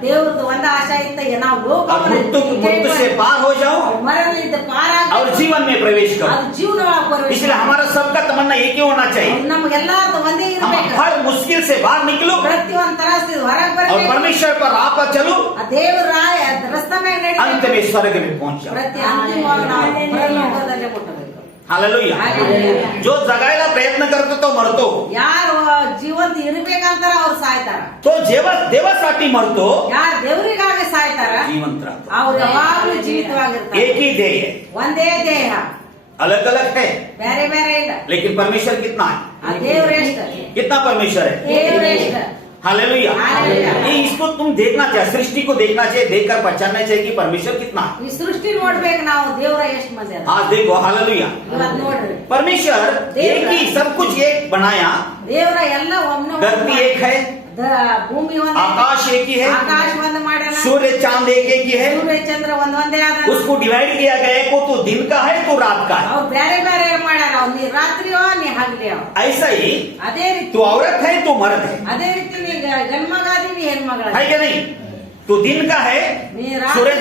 ದೇವ್ರದ್ದು ಒಂದ ಆಶಾ ಇತ್ತ, ನಾವು और मृत्यु से पार हो जाओ ಮರಣದಿಂದ और ಪಾರಾಗ जीवन में प्रवेश करो। ಅದು ಜೀವನ ಒಳಗೆ ಬರ್ಬೇಕು। इसलिए हमारा सबका तमन्ना एक ही होना चाहिए, ನಮ್ಗೆಲ್ಲಾರ್ದು ಒಂದೇ हम ಇರ್ಬೇಕು, हर मुश्किल से बाहर निकलो ಪ್ರತಿಯೊಂದ್ ತ್ರಾಸದಿಂದ ಹೊರಗೆ और ಬರ್ಬೇಕು, परमेश्वर पर राह पर चलो, ಆ ದೇವ್ರ ರಸ್ತೆ ಮೇಲೆ अंत ನಡೀಬೇಕು, में स्वर्ग में पहुंच जाओ। ಪ್ರತಿ ಅಂತಿಮವಾಗಿ ನಾವು ಪರಲೋಕದಲ್ಲೇ ಮುಟ್ಟಬೇಕು। Hallelujah hallelujah. जो जगायला प्रयत्न करतो तो मरतो ಯಾರು ಜೀವಂತ ಇರ್ಬೇಕಂತಾರ ಅವ್ರು ಸಾಯ್ತಾರ. तो जेव्हा देवासाठी मरतो ಯಾರು ದೇವರಿಗಾಗಿ ಸಾಯ್ತಾರ जीवंत राहतो ಅವ್ರು ಯಾವಾಗ್ಲೂ ಜೀವಿತವಾಗಿರ್ತಾರೆ. एक ही देह है ಒಂದೇ ದೇಹ, अलग अलग है ಬೇರೆ ಬೇರೆ ಇಲ್ಲ. लेकिन परमेश्वर कितना है ಆ ದೇವ್ರೆಷ್ಟ, कितना परमेश्वर है ದೇವ್ರೆಷ್ಟ. Hallelujah hallelujah. ये इसको तुम देखना चाहिए सृष्टि को देखना चाहिए देखकर पहचानना चाहिए कि परमेश्वर कितना है ಈ ಸೃಷ್ಟಿ ನೋಡ್ಬೇಕು ನಾವು ದೇವ್ರ ಎಷ್ಟ್ ಮಂದಿ ಅದ. हाँ देखो हालेलुया ಇವತ್ ನೋಡ್ರಿ परमेश्वर एक ही सब कुछ एक बनाया ದೇವ್ರ ಎಲ್ಲ ಒಮ್ಮೆ धरती एक है ಭೂಮಿ ಒಂದೇ, आकाश एक ही है ಆಕಾಶ ಒಂದ್ ಮಾಡ್ಯಾನ, सूर्य चांद एक एक ही है ಸೂರ್ಯ ಚಂದ್ರ ಒಂದೇ ಅದ. उसको डिवाइड किया गया है को तो दिन का है तो रात का है ಅವ್ರು ಬೇರೆ ಬೇರೆ ಮಾಡ್ಯಾರ. ಅವ್ರು ನೀ ರಾತ್ರಿಯೋ ನೀ ಹಗಲಿಯೋ. ऐसा ही ಅದೇ ರೀತಿ तू औरत है तो मर्द है ಅದೇ ರೀತಿ ನೀ ಗಂಡ್ಮಗಾದಿ ನೀ ಹೆಣ್ಮಗಳ. है क्या नहीं तो दिन का है ನೀ ರಾತ್ರಿ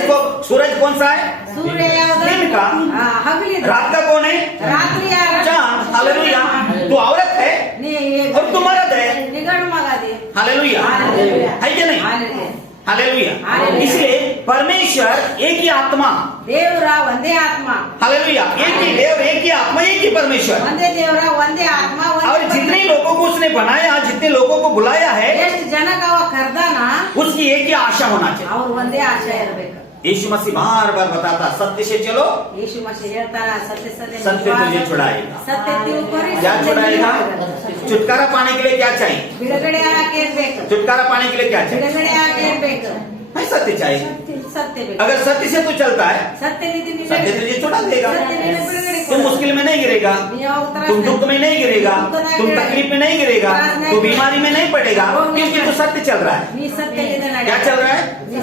सूरज कौन सा है ಸೂರ್ಯ ಯಾವ್ದು? दिन का ಹಗಲಿದ. रात का कौन है ರಾತ್ರಿ ಯಾರು? चांद हालेलुया तू औरत है ನೀ और तू मर्द है ನೀ ಗಂಡ್ಮಗಾದಿ. Hallelujah hallelujah. है क्या नहीं ಹಾಲೆಲೂಯಾ. Hallelujah hallelujah. इसलिए परमेश्वर एक ही आत्मा ದೇವ್ರ ಒಂದೇ ಆತ್ಮ, हालेलुया एक ही देव एक ही आत्मा एक ही परमेश्वर ಒಂದೇ ದೇವ್ರ ಒಂದೇ ಆತ್ಮ, और ಒಂದೇ जितने ಪರಮೇಶ್ವರ. लोगों को उसने बनाया जितने लोगों को बुलाया है ಎಷ್ಟು ಜನಕ್ಕೆ ಅವ ಕರ್ದಾನ उसकी एक ही आशा होना चाहिए ಅವ್ರು ಒಂದೇ ಆಶಯ ಇರ್ಬೇಕು. यीशु मसीह बार बार बताता सत्य से चलो ಯೇಸು ಮಸೀಹ ಹೇಳ್ತಾರ ಸತ್ಯ ಸತ್ಯ सत्य तुझे छुड़ाएगा ಸತ್ಯ ತಿಳ್ಕೊರಿ, क्या ಸತ್ಯ छुड़ाएगा ತಿಳ್ಕೊರಿ. छुटकारा पाने के लिए क्या चाहिए ಬಿಡುಗಡೆ ಆಗಕ್ಕೆ ಇರ್ಬೇಕು, छुटकारा पाने के लिए क्या चाहिए ಬಿಡುಗಡೆ ಆಗಕ್ಕೆ ಇರ್ಬೇಕು. है सत्य चाहिए ಸತ್ಯ ಬೇಕು. अगर सत्य से तू चलता है ಸತ್ಯ ನೀತಿ सत्य तुझे छुड़ा देगा सत्य ನೀತಿ ಬಿಡುಗಡೆ तुम मुश्किल में नहीं गिरेगा तुम दुख में नहीं गिरेगा तुम तकलीफ में नहीं गिरेगा तू बीमारी में नहीं पड़ेगा क्योंकि तू सत्य चल रहा है ನೀ ಸತ್ಯದಿಂದ ನಡೆ. क्या चल रहा है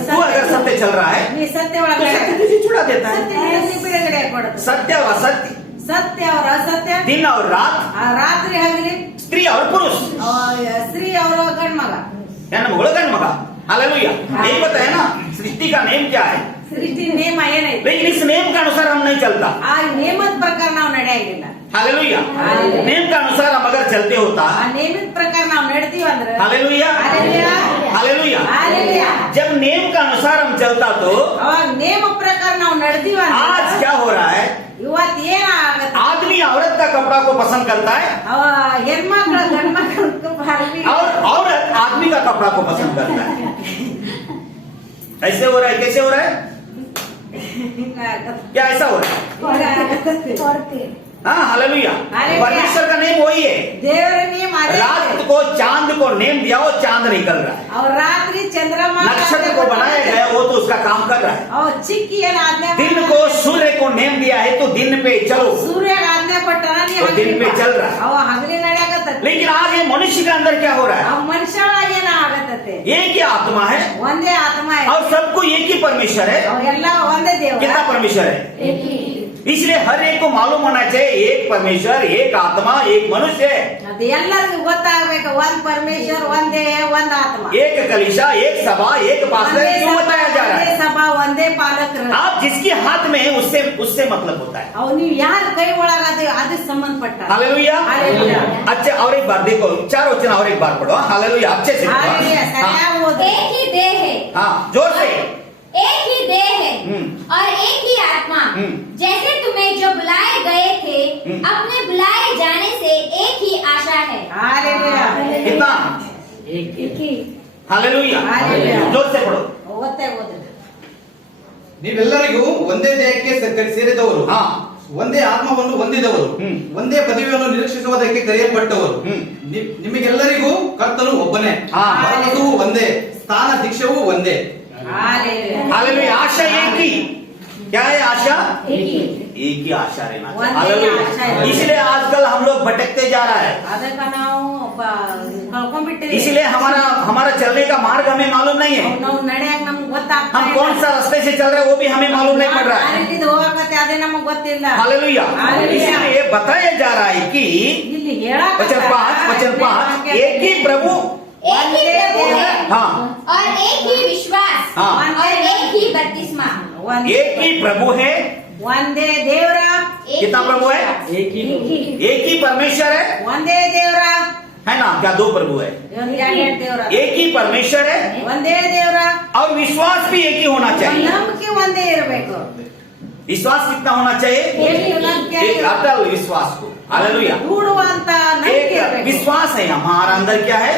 तू अगर सत्य चल रहा है ನೀ ಸತ್ಯ तो ಒಳಗಡೆ सत्य तुझे छुड़ा देता है ಸತ್ಯ ನೀತಿ ಬಿಡುಗಡೆ ಕೊಡುತ್ತೆ. सत्य और असत्य ಸತ್ಯ ಅವ್ರ ಅಸತ್ಯ, दिन और रात ಆ ರಾತ್ರಿ ಆಗಲಿ स्त्री और पुरुष ಸ್ತ್ರೀ ಅವರ ಗಂಡ್ಮಗ. यानी मगड़ गण मगा हालेलुया यही बताया ना सृष्टि का नेम क्या है ಸೃಷ್ಟಿ ನೇಮ ಏನೈತಿ? लेकिन इस नेम के अनुसार हम नहीं चलता ಆ ನೇಮದ ಪ್ರಕಾರ ನಾವು ನಡೆಯಂಗಿಲ್ಲ. Hallelujah hallelujah. नेम के अनुसार हम अगर चलते होता ಆ ನೇಮದ ಪ್ರಕಾರ ನಾವು ನಡ್ತೀವಿ ಅಂದ್ರೆ हालेलुया हालेलुया। Hallelujah hallelujah. जब नेम के अनुसार हम चलता तो ಅವಾಗ ನೇಮ ಪ್ರಕಾರ ನಾವು ನಡ್ತೀವಿ आज ಅಂದ್ರೆ क्या हो रहा है ಇವತ್ ಏನ ಆಗತ್ತೆ? आदमी औरत का कपड़ा को पसंद करता है ಅವ ಹೆಣ್ಮಕ್ಳ ಗಂಡ್ಮಕ್ಳ और औरत आदमी का कपड़ा को पसंद करता है ऐसे हो रहा है कैसे हो रहा है क्या ऐसा हो रहा है हाँ हालेलुया हालेलुया। परमेश्वर का नेम वही है ದೇವರ ನೇಮ ಅದೇ. रात को चांद को नेम दिया वो चांद निकल रहा है ಅವ್ರ ರಾತ್ರಿ ಚಂದ್ರಮ नक्षत्र को बनाया गया वो तो उसका काम कर रहा है ಅವ ಚಿಕ್ಕಿ ಏನ್ ಆಜ್ಞೆ दिन को सूर्य को नेम दिया है तो दिन पे चलो ಸೂರ್ಯ ಆಜ್ಞೆ ಕೊಟ್ಟನ ನೀ तो दिन पे चल रहा है ಅವ ಹಗಲಿ ನಡೆಯಕತ್ತ. लेकिन आज ये मनुष्य के अंदर क्या हो रहा ಅವ है ಮನುಷ್ಯ ಏನ ಆಗತ್ತೆ? एक ही आत्मा है ಒಂದೇ ಆತ್ಮ ಇದೆ. और सबको एक ही परमेश्वर है ಅವ ಎಲ್ಲ ಒಂದೇ ದೇವ. कितना परमेश्वर है इसलिए हर एक को मालूम होना चाहिए एक परमेश्वर एक आत्मा एक मनुष्य है ಅದು ಎಲ್ಲರಿಗೂ ಗೊತ್ತಾಗಬೇಕು. ಒಂದ್ ಪರಮೇಶ್ವರ, ಒಂದ್ ದೇಹ, ಒಂದ್ ಆತ್ಮ. एक कलीसिया एक सभा एक पास्टर ಒಂದೇ क्यों ಸಭಾ, बताया जा रहा ಒಂದೇ है ಸಭಾ, ಒಂದೇ ಪಾಲಕರು. आप जिसके हाथ में है उससे उससे मतलब होता है ಅವ್ ನೀವ್ ಯಾರ ಕೈ ಒಳಗಾದ ಅದಕ್ಕೆ ಸಂಬಂಧಪಟ್ಟ. Hallelujah hallelujah. अच्छा और एक बार देखो चार वचन और एक बार पढ़ो हालेलुया अच्छे से पढ़ो। ಹಾಲೆಲೂಯಾ. हाँ, ಸರಿಯಾಗಿ ಓದು. एक ही देह है हाँ जोर से एक ही देह है और एक ही आत्मा जैसे तुम्हें जो बुलाए गए थे अपने बुलाए जाने से एक ही आशा है ಹಾಲೆಲೂಯಾ. कितना हालेलुया हालेलुया। जोर से पढ़ो ಓದ್ತಾ ಓದು. ನೀವೆಲ್ಲರಿಗೂ ಒಂದೇ ದೇಹಕ್ಕೆ ಸೇರಿದವರು हाँ ಒಂದೇ ಆತ್ಮವನ್ನು ಹೊಂದಿದವರು ಒಂದೇ ಪದವಿಯನ್ನು ನಿರೀಕ್ಷಿಸುವುದಕ್ಕೆ ಕರೆಯಲ್ಪಟ್ಟವರು ನಿಮಗೆಲ್ಲರಿಗೂ ಕರ್ತನು ಒಬ್ಬನೇ ಹಾ. ಭರವಸೆಯೂ ಒಂದೇ ಸ್ಥಾನ ದೀಕ್ಷೆಯೂ ಒಂದೇ ಹಾಲೆಲೂಯಾ. हालेलुया आशा एक ही क्या है आशा एक ही आशा रहना वंदे चाहिए हालेलुया आशा है। इसलिए आजकल हम लोग भटकते जा रहा है ಅದಕ್ಕ ನಾವು ಕಳ್ಕೊಂಡ್ಬಿಟ್ಟಿವಿ. इसलिए हमारा हमारा चलने का मार्ग हमें मालूम नहीं है ನಾವು ನಡೆಯಕ್ ನಮ್ಗೆ ಗೊತ್ತಾಗ್ತಾ हम कौन सा रास्ते से चल रहे हैं वो भी हमें मालूम नहीं पड़ रहा है ಹೋಗತ್ತೆ ಅದೇ ನಮಗ್ ಗೊತ್ತಿಲ್ಲ. Hallelujah hallelujah. इसलिए बताया जा रहा है कि ಇಲ್ಲಿ ಹೇಳಕ್ वचन 5 एक ही प्रभु एक ही प्रभु है हाँ और एक ही विश्वास हाँ। और एक ही बपतिस्मा एक ही प्रभु है ಒಂದೇ ದೇವ್ರ, एक कितना ही प्रभु है विश्वास। एक ही परमेश्वर है ಒಂದೇ ದೇವ್ರ, है ना क्या दो प्रभु है ಎರಡ್ ದೇವ್ರ, एक ही परमेश्वर है ಒಂದೇ ದೇವ್ರ. और विश्वास भी एक ही होना चाहिए ನಂಬಿಕೆ ಒಂದೇ ಇರ್ಬೇಕು. विश्वास कितना होना चाहिए? एक अटल विश्वास को। हालेलुया। ಕೂಡುವಂತ ನಂಬಿಕೆ एक ಇರ್ಬೇಕು. विश्वास है हमारा अंदर, क्या है?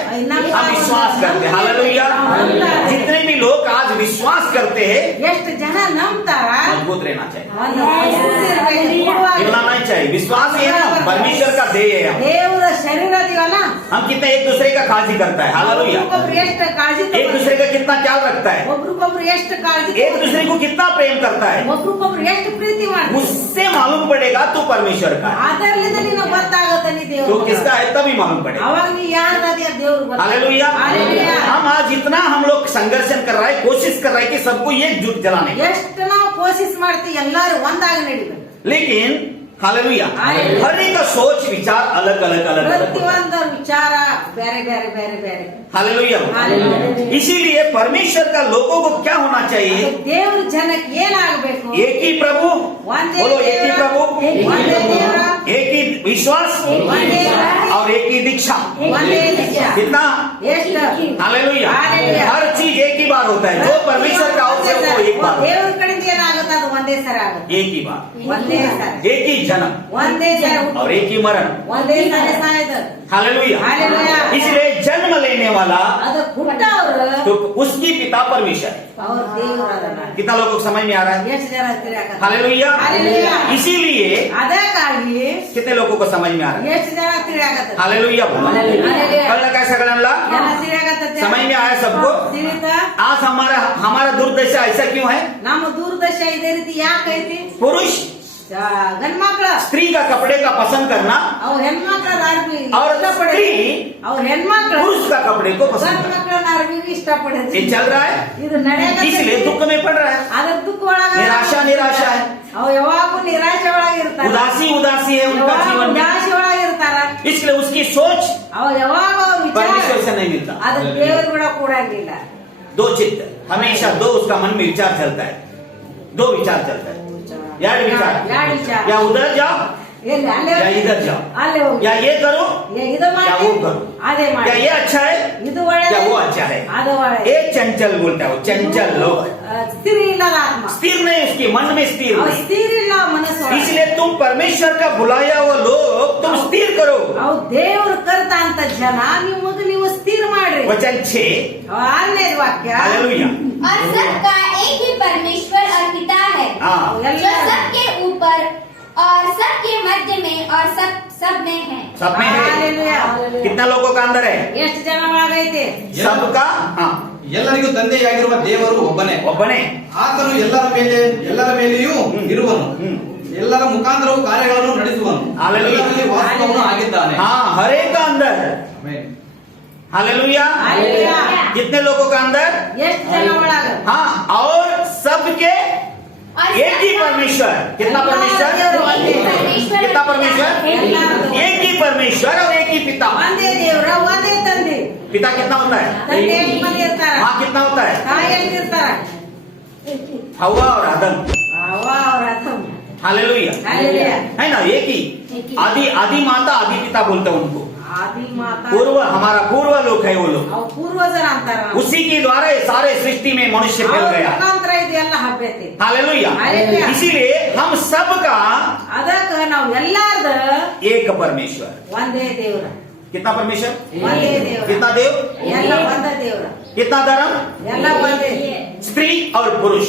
हम विश्वास करते हैं। हालेलुया। जितने भी लोग आज विश्वास करते हैं, ಎಷ್ಟು ಜನ ನಂಬ್ತಾರ मजबूत रहना चाहिए, ಒಂದು ಮಜಬೂತಿ ಇರ್ಬೇಕು. ಕೂಡುವಾಗ हिलना नहीं चाहिए। विश्वास ये है ना, परमेश्वर का देह है हम। ದೇವರ ಶರೀರ ಇದೀವಲ್ಲ, हम कितना एक दूसरे का काळजी करता है। हालेलुया। ಒಬ್ರಿಗೊಬ್ರು ಎಷ್ಟು ಕಾಳಜಿ एक ತಗೊಳ್ತಾರೆ. दूसरे का कितना ख्याल रखता है, ಒಬ್ರಿಗೊಬ್ರು ಎಷ್ಟು ಕಾಳಜಿ एक ತಗೊಳ್ತಾರೆ. दूसरे को कितना प्रेम करता है, ಒಬ್ರಿಗೊಬ್ರು ಎಷ್ಟು ಪ್ರೀತಿ ಮಾಡ್ತಾರೆ. उससे मालूम पड़ेगा तू परमेश्वर का है। ಅದರಲ್ಲಿಂದ ನೀನು ಗೊತ್ತಾಗುತ್ತೆ ನೀ तो ದೇವರು किसका है तभी मालूम पड़ेगा। ಅವಾಗ ನೀ ಯಾರ್ದಾದಿ ಆ ದೇವ್ರು ಗೊತ್ತಾಗುತ್ತೆ. हालेलुया। हालेलुया। हम आज इतना हम लोग संघर्ष कर रहा है, कोशिश कर रहा है कि सबको एकजुट जलाने का, ಎಷ್ಟು ನಾವು ಕೋಶಿಸ್ ಮಾಡ್ತೀವಿ ಎಲ್ಲಾರು ಒಂದಾಗಿ ನಡಿಬೇಕು. लेकिन हालेलुया हालेलुया। हर एक का सोच विचार अलग अलग अलग अलग होता है। ಪ್ರತಿಯೊಂದರ ವಿಚಾರ ಬೇರೆ ಬೇರೆ ಬೇರೆ ಬೇರೆ. हालेलुया। हालेलुया। इसीलिए परमेश्वर का लोगों को क्या होना चाहिए? ದೇವ್ರ ಜನಕ್ಕೆ ಏನಾಗಬೇಕು? एक ही प्रभु, ಒಂದೇ बोलो एक ही ದೇವ್ರ, प्रभु, ಒಂದೇ ದೇವ್ರ, एक ही विश्वास ಒಂದೇ और एक ही दीक्षा। ಒಂದೇ ದೀಕ್ಷಾ. कितना? ಎಷ್ಟು? हालेलुया। हालेलुया। हर चीज एक ही बार होता है, जो परमेश्वर का अवसर वो एक बार, ದೇವ್ರ ಕಡೆಯಿಂದ ಏನಾಗುತ್ತೆ ಅದು ಒಂದೇ ಸರಿ ಆಗುತ್ತೆ. एक ही बार, ಒಂದೇ ಸರಿ, एक ही जन्म ಒಂದೇ ಜನ, और एक ही मरण। ಒಂದೇ ಸರಿ ಸಾಯ್ದು. हालेलुया। हालेलुया। इसलिए जन्म लेने वाला ಅದು ಹುಟ್ಟವ್ರು तो उसकी पिता परमेश्वर है। ಅವ್ರ ದೇವ್ರ ಅದನ್ನ. कितना लोगों को समझ में आ रहा है? ಎಷ್ಟು ಜನ ತಿರ್ಗಾಕತ್ತಾರೆ? हालेलुया। हालेलुया। इसीलिए ಅದಕ್ಕಾಗಿ कितने लोगों को समझ में आ रहा है? ಎಷ್ಟು ಜನ ತಿರ್ಗಾಕತ್ತಾರೆ? हालेलुया। हालेलुया। कल का सगळ्यांना ಎಲ್ಲ ತಿರ್ಗಾಕತ್ತಾರೆ. समझ में आया सबको? ತಿಳಿತಾ? आज हमारा हमारा दुर्दशा ऐसा क्यों है? ನಮ್ಮ ದೂರದರ್ಶ ಇದೇ ರೀತಿ ಯಾಕೈತಿ? पुरुष ಗಂಡ್ ಮಕ್ಳ स्त्री का कपड़े का पसंद करना ಅವ್ರ ಹೆಣ್ಮಕ್ಳ ಅರ್ಬಿ और स्त्री ಅವ್ರ ಹೆಣ್ಮಕ್ಳು पुरुष का कपड़े को पसंद ಗಂಡ್ करना, ಮಕ್ಳನ್ನ ಅರ್ಬಿಗೆ ಇಷ್ಟಪಡೋದು. ये चल रहा है। ಇದು ನಡೆಯಕತ್ತೈತಿ. इसलिए दुख में पड़ रहा है, ಅದ್ರ ದುಃಖ ಒಳಗ निराशा निराशा है, ಅವ್ ಯಾವಾಗೂ ನಿರಾಶೆ ಒಳಗಿರ್ತಾರ. उदासी उदासी है उनका ಯಾವಾಗ जीवन में। ಉದಾಸಿ ಒಳಗಿರ್ತಾರ. इसलिए उसकी सोच ಅವ್ ಯಾವಾಗ ವಿಚಾರ परमेश्वर से नहीं मिलता। ಅದ್ರ ದೇವ್ರ ಕೂಡ ಕೂಡಂಗಿಲ್ಲ. दो चित्त, हमेशा दो उसका मन में विचार चलता है, दो विचार चलता है, यार विचार, ಯಾರ್ ವಿಚಾರ? या उधर जाओ ಎಲ್ಲಿ ಅಲ್ಲೇ या इधर जाओ, ಅಲ್ಲೇ ಹೋಗಿ या ये करो ಇದು ಮಾಡಿ या वो करो, ಅದೇ या ಮಾಡಿ. ये अच्छा है ಇದು या ಒಳ್ಳೆ वो अच्छा है। ಅದು ಒಳ್ಳೆ. ये चंचल बोलता है, वो चंचल लोग, ಸ್ಥಿರ ಇಲ್ಲದ ಆತ್ಮ. स्थिर नहीं, उसके मन में स्थिर ಅವ್ नहीं। ಸ್ಥಿರ ಇಲ್ಲ ಮನಸ್ಸು ಒಳಗೆ. इसलिए तुम परमेश्वर का बुलाया हुआ लोग तुम स्थिर करो। ಅವ್ ದೇವ್ರ ಕರ್ತ ಅಂತ ಜನ ನಿಮಗೆ ನೀವು ಸ್ಥಿರ ಮಾಡ್ರಿ. वचन 6। ಆರನೇ ವಾಕ್ಯ. हालेलुया। और सबका एक ही परमेश्वर और पिता है, हाँ। जो सबके ऊपर और सबके मध्य में और सब में है। सब में है। हालेलुया। कितना लोगों का अंदर है? ಎಷ್ಟು ಜನ ಒಳಗೈತಿ? सबका, हाँ, ಎಲ್ಲರಿಗೂ ತಂದೆಯಾಗಿರುವ ದೇವರು ಒಬ್ಬನೇ. ಒಬ್ಬನೇ. ಆತನು ಎಲ್ಲರ ಮೇಲೆಯೂ ಇರುವನು, ಎಲ್ಲರ ಮುಖಾಂತರವು ಕಾರ್ಯಗಳನ್ನು ನಡೆಸುವನು, हालेलुया। ಎಲ್ಲರಲ್ಲಿ ವಾಸ್ತವನು ಆಗಿದ್ದಾನೆ. हाँ, हर एक का अंदर। ಆಮೆನ್. हालेलुया। हालेलुया। कितने लोगों का अंदर? ಎಷ್ಟು ಜನ ಒಳಗ? हाँ, और सबके एक ही परमेश्वर। कितना परमेश्वर? कितना परमेश्वर? एक ही परमेश्वर और एक ही पिता। ಒಂದೇ ದೇವ್ರ ಒಂದೇ ತಂದೆ. पिता कितना होता है? ತಂದೆ ಎಷ್ಟು ಮಂದಿ ಇರ್ತಾರ? हाँ, कितना होता है? ತಾಯಿ ಎಷ್ಟು ಇರ್ತಾರ? हवा और आदम। ಅವ್ವ ಅವ್ರ ಅರ್ಥಂ. हालेलुया। हालेलुया। है ना, एक ही आदि आदि माता आदि पिता बोलते हैं उनको। ಆದಿ ಮಾತಾ पूर्व, हमारा पूर्व लोग है वो लोग, ಅವ್ ಪೂರ್ವಜರ ಅಂತಾರ. उसी के द्वारा ये सारे सृष्टि में मनुष्य फैल ಅವ್ರ गया। ಮುಖಾಂತರ ಇದು ಎಲ್ಲ ಹಬ್ಬೈತಿ. हालेलुया। हालेलुया। इसीलिए हम सबका ಅದಕ್ಕ ನಾವು ಎಲ್ಲಾರ್ದ एक परमेश्वर। ಒಂದೇ ದೇವ್ರ. कितना परमेश्वर? ಒಂದೇ ದೇವ್ರ. कितना देव? ಎಲ್ಲ ಒಂದೇ ದೇವ್ರ. कितना धर्म? ಎಲ್ಲ ಒಂದೇ. स्त्री और पुरुष,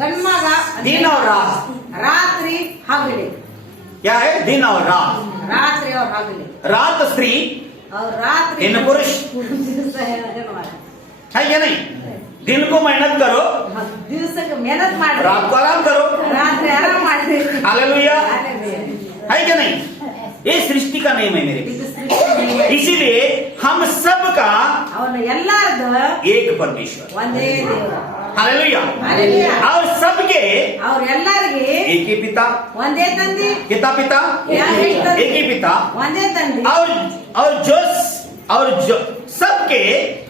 ಗಂಡ ಮಗ दिन और रात। ರಾತ್ರಿ ಹಗಲಿ. क्या है? दिन और रात। ರಾತ್ರಿ ಅವ್ರ ಹಗಲಿ. रात स्त्री, ಅವ್ರ ರಾತ್ರಿ दिन पुरुष, ದಿವಸ ಹೆಣ್ಮಗ. है क्या नहीं? दिन को मेहनत करो, ದಿವಸಕ್ಕೆ ಮೆಹನತ್ ಮಾಡ್ರಿ, रात को आराम करो। ರಾತ್ರಿ ಆರಾಮ್ ಮಾಡ್ರಿ. हालेलुया। ಹಾಲೆಲುಯಾ. है क्या नहीं? ये सृष्टि का नियम है मेरे। ಇದು ಸೃಷ್ಟಿ ನಿಯಮ. इसीलिए हम सबका ಅವನು ಎಲ್ಲಾರ್ದ एक परमेश्वर। ಒಂದೇ ದೇವ್ರ. हालेलुया। हालेलुया। और सबके ಅವ್ರ ಎಲ್ಲಾರ್ಗಿ एक ही पिता। ಒಂದೇ ತಂದೆ, कितना पिता? एक ही पिता। ಒಂದೇ ತಂದೆ. और जो सबके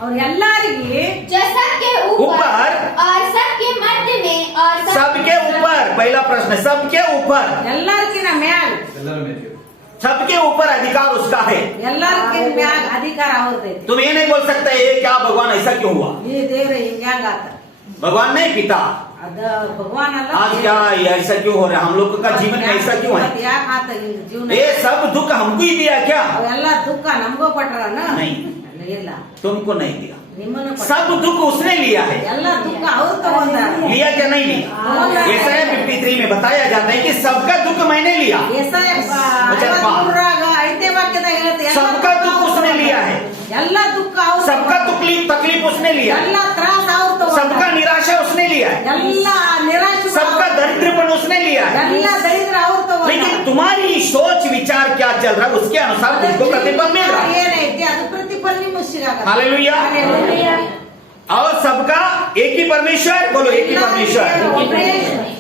ಅವ್ರ ಎಲ್ಲಾರ್ಗಿ जो सबके ऊपर और सबके मध्य में और सबके ऊपर, पहला प्रश्न, सबके ऊपर, ಎಲ್ಲಾರ್ಕಿನ ಮ್ಯಾಗ, ಎಲ್ಲರ ಮೇಲೆಯೂ. सबके ऊपर अधिकार उसका है। ಎಲ್ಲಾರ್ಕಿನ ಮ್ಯಾಗ ಅಧಿಕಾರ ಅವ್ರದೈತಿ. तुम ये नहीं बोल सकते ये क्या भगवान ऐसा क्यों हुआ? ಈ ದೇವ್ರ ಹಿಂಗ್ಯಾಂಗಾತ? भगवान नहीं, पिता। ಅದ ಭಗವಾನ್ ಅಲ್ಲ आज क्या ये ऐसा क्यों हो रहा है? हम लोग का जीवन में ऐसा क्यों है? ಯಾಕೆ ಆತ ಹಿಂಗ್ ಜೀವನ ये सब दुख हमको ही दिया क्या? ಅವೆಲ್ಲ ದುಃಖ ನಮಗೂ ಪಟ್ರನ नहीं, ಇಲ್ಲ तुमको नहीं दिया। ನಿಮ್ಮನ್ನು ಪಟ್ಟ. सब दुख उसने लिया है। ಎಲ್ಲ ದುಃಖ ಅವ್ರು ತಗೊಂಡಾರ लिया क्या नहीं लिया? Yesaya 53 में बताया जाता है कि सबका दुख मैंने लिया। ಯೆಶಾಯ 53ರಾಗ 5ನೇ ವಾಕ್ಯದಾಗ ಹೇಳುತ್ತೆ ಎಲ್ಲ सबका दुख उसने लिया है। ಎಲ್ಲ ದುಃಖ ಅವ್ರು सबका तकलीफ उसने लिया है। ಎಲ್ಲ ತ್ರಾಸ ಅವ್ರು ತಗೊಂಡಾರ सबका निराशा उसने लिया है। ಎಲ್ಲ ನಿರಾಶೆ सबका दरिद्रपन उसने लिया है। ಎಲ್ಲ ದರಿದ್ರ ಅವ್ರು ತಗೊಂಡಾರ लेकिन तुम्हारी सोच विचार क्या चल रहा है उसके अनुसार तुमको प्रतिफल मिल रहा है। ಏನೈತಿ ಅದು ಪ್ರತಿಫಲ ನಿಮಗೆ ಸಿಗಾಕ हालेलुया। और सबका एक ही परमेश्वर, बोलो एक ही परमेश्वर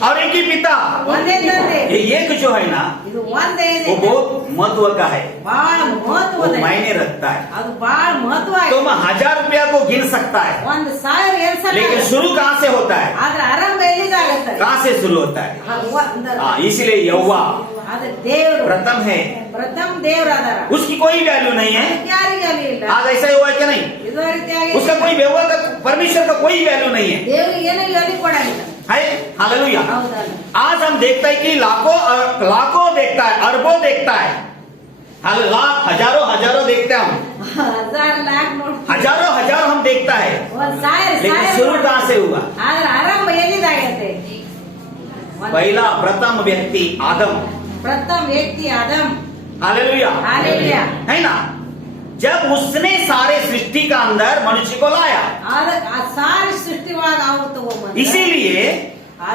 और एक ही पिता। ಒಂದೇ ತಂದೆ ये एक जो है ना ಇದು ಒಂದೇ वो ಇದೆ बहुत महत्व का है, ಬಹಳ वो ಮಹತ್ವದ मायने रखता है। ಅದು ಬಹಳ ಮಹತ್ವ तुम 1000 रुपया को गिन सकता है, 1,000 ಎನ್ಸಲ್ಲ लेकिन शुरू कहाँ से होता है? ಆದ್ರೆ ಆರಂಭ ಎಲ್ಲಿದಾಗತ್ತೆ कहाँ से शुरू होता है? ಅದು इसलिए यहोवा ದೇವರು प्रथम है, ಪ್ರಥಮ ದೇವ್ರ ಅದಾರ उसकी कोई वैल्यू नहीं है। ಯಾರಿಗೆ ಅಲ್ಲಿ ಇಲ್ಲ आज ऐसा हुआ है क्या? नहीं, ಇದು ರೀತಿಯಾಗಿ उसका कोई व्यवहार का, परमेश्वर का कोई वैल्यू नहीं है। ದೇವ್ರಿಗೆ ಏನೋ ಅಲ್ಲಿ ಕೊಡಂಗಿಲ್ಲ है हालेलुया। ಹೌದಲ್ಲ आज हम देखते हैं कि लाखों देखता है, अरबों देखता है, लाख हजारों देखते हैं हम, 1000 लाख ನೋಡಿ हजार हम देखता है, 1,000 लेकिन शुरू कहाँ से हुआ? ಆದ್ರೆ ಆರಂಭ ಎಲ್ಲಿದಾಗತ್ತೆ पहला प्रथम व्यक्ति आदम। प्रथम व्यक्ति आदम हालेलुया, हालेलुया है ना? जब उसने सारे सृष्टि का अंदर मनुष्य को लाया, ಅದಕ್ಕೆ ಆ ಸಾರಿ ಸೃಷ್ಟಿ ಒಳಗ ಅವ್ರು ತಗೊಂಡ್ಬಂದ್ರು इसीलिए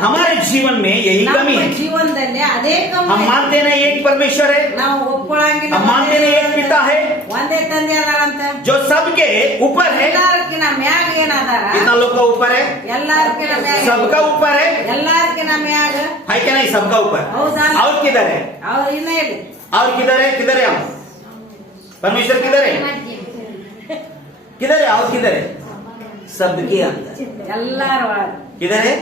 हमारे जीवन में यही कमी ನಮ್ಮ है। ಜೀವನದಲ್ಲಿ ಅದೇ हम ಕಮ್ಮಿ मानते हैं एक परमेश्वर है, ನಾವು ಒಪ್ಕೊಳ್ಳಂಗಿಲ್ಲ हम मानते हैं एक पिता है ಒಂದೇ ತಂದೆ ಅದಾರಂತ जो सबके ऊपर है। ಎಲ್ಲಾರ್ಕಿನ ಮ್ಯಾಗ ಏನದಾರ कितना लोग का ऊपर है? ಎಲ್ಲಾರ್ಕಿನ ಮ್ಯಾಗ सबका ऊपर है, ಎಲ್ಲಾರ್ಕಿನ ಮ್ಯಾಗ है क्या नहीं? सबका ऊपर। ಹೌದಾ और किधर है? ಅವ್ರು ಇನ್ನ ಹೇಳಿ और किधर है हम? परमेश्वर किधर है? किधर है? और किधर है? सबके अंदर। ಎಲ್ಲಾರ ಒಳಗ किधर है?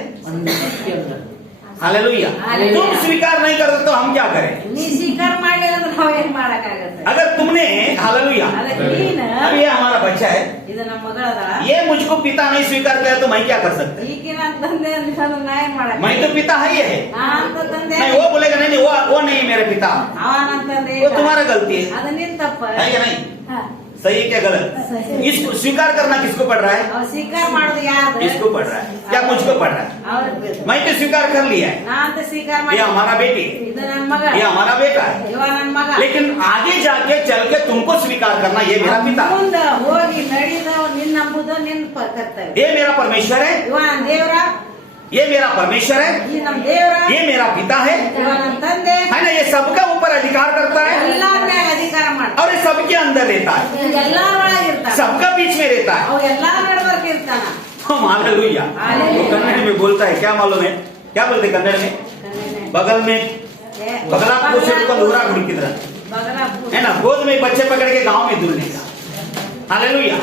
हालेलुया। हालेलुया। तुम स्वीकार नहीं करते तो हम क्या करें? ನೀ ಸ್ವೀಕಾರ ಮಾಡ್ಲಿಲ್ಲ ಅಂದ್ರೆ ನಾವ್ ಏನ್ ಮಾಡಕ್ಕಾಗತ್ತೆ अगर तुमने हालेलुया, ಅದಕ್ಕೆ ನೀನ್ अब ये हमारा बच्चा है, ಇದು ನಮ್ಮ ಮಗಳದ ये मुझको पिता नहीं स्वीकार किया तो मैं क्या कर सकता? ಈಗಿನ ತಂದೆ ಅಂದ್ರೆ ನಾ ಏನ್ ಮಾಡಕ್ मैं तो पिता है ही है। ನಾನಂತ ತಂದೆ नहीं, वो बोलेगा नहीं वो नहीं मेरे पिता, ಅವನಂತಂದೆ वो तुम्हारा गलती है। ಅದು ನಿನ್ ತಪ್ಪ है क्या नहीं? ಹಾ. सही है क्या गलत? सही। इसको स्वीकार करना किसको पड़ रहा है? ಅವ್ರು ಸ್ವೀಕಾರ ಮಾಡುದು ಯಾರ್ದು किसको पड़ रहा है? क्या मुझको पड़ रहा है? ಅವ್ರಿಗೆ मैं तो स्वीकार कर लिया है, ನಾ ಅಂತ ಸ್ವೀಕಾರ ये ಮಾಡಿ हमारा बेटी है, ಇದು ನನ್ ಮಗ ये हमारा बेटा है। ಇವ ನನ್ ಮಗ लेकिन आगे जाके चल के तुमको स्वीकार करना ये मेरा पिता है, ಮುಂದ ಹೋಗಿ ನಡೆದ ನಿನ್ ನಂಬುದು ನಿನ್ ಕರ್ತವ್ಯ ये मेरा परमेश्वर है, ಇವ ನನ್ ದೇವ್ರ ये मेरा परमेश्वर है, ಈ ನಮ್ ದೇವ್ರ ये मेरा पिता है ಇವ ನನ್ ತಂದೆ है ना? ये सबका ऊपर अधिकार करता है ಎಲ್ಲಾರ ಮ್ಯಾಗ ಅಧಿಕಾರ ಮಾಡ್ತಾನ और ये सबके अंदर रहता है, ಎಲ್ಲಾರ ಒಳಗ ಇರ್ತಾನ सबका बीच में रहता है। ಅವ್ ಎಲ್ಲಾರ ನಡ್ಬರ್ಕ ಇರ್ತಾನ हालेलुया। वो कन्नड़ में बोलता है, क्या मालूम है? क्या बोलते हैं कन्नड़ में? बगल में बगला को को दूरा हुड़किದ್ರ बगला है ना? गोद में बच्चे पकड़ के गांव में दूरने का। हालेलुया।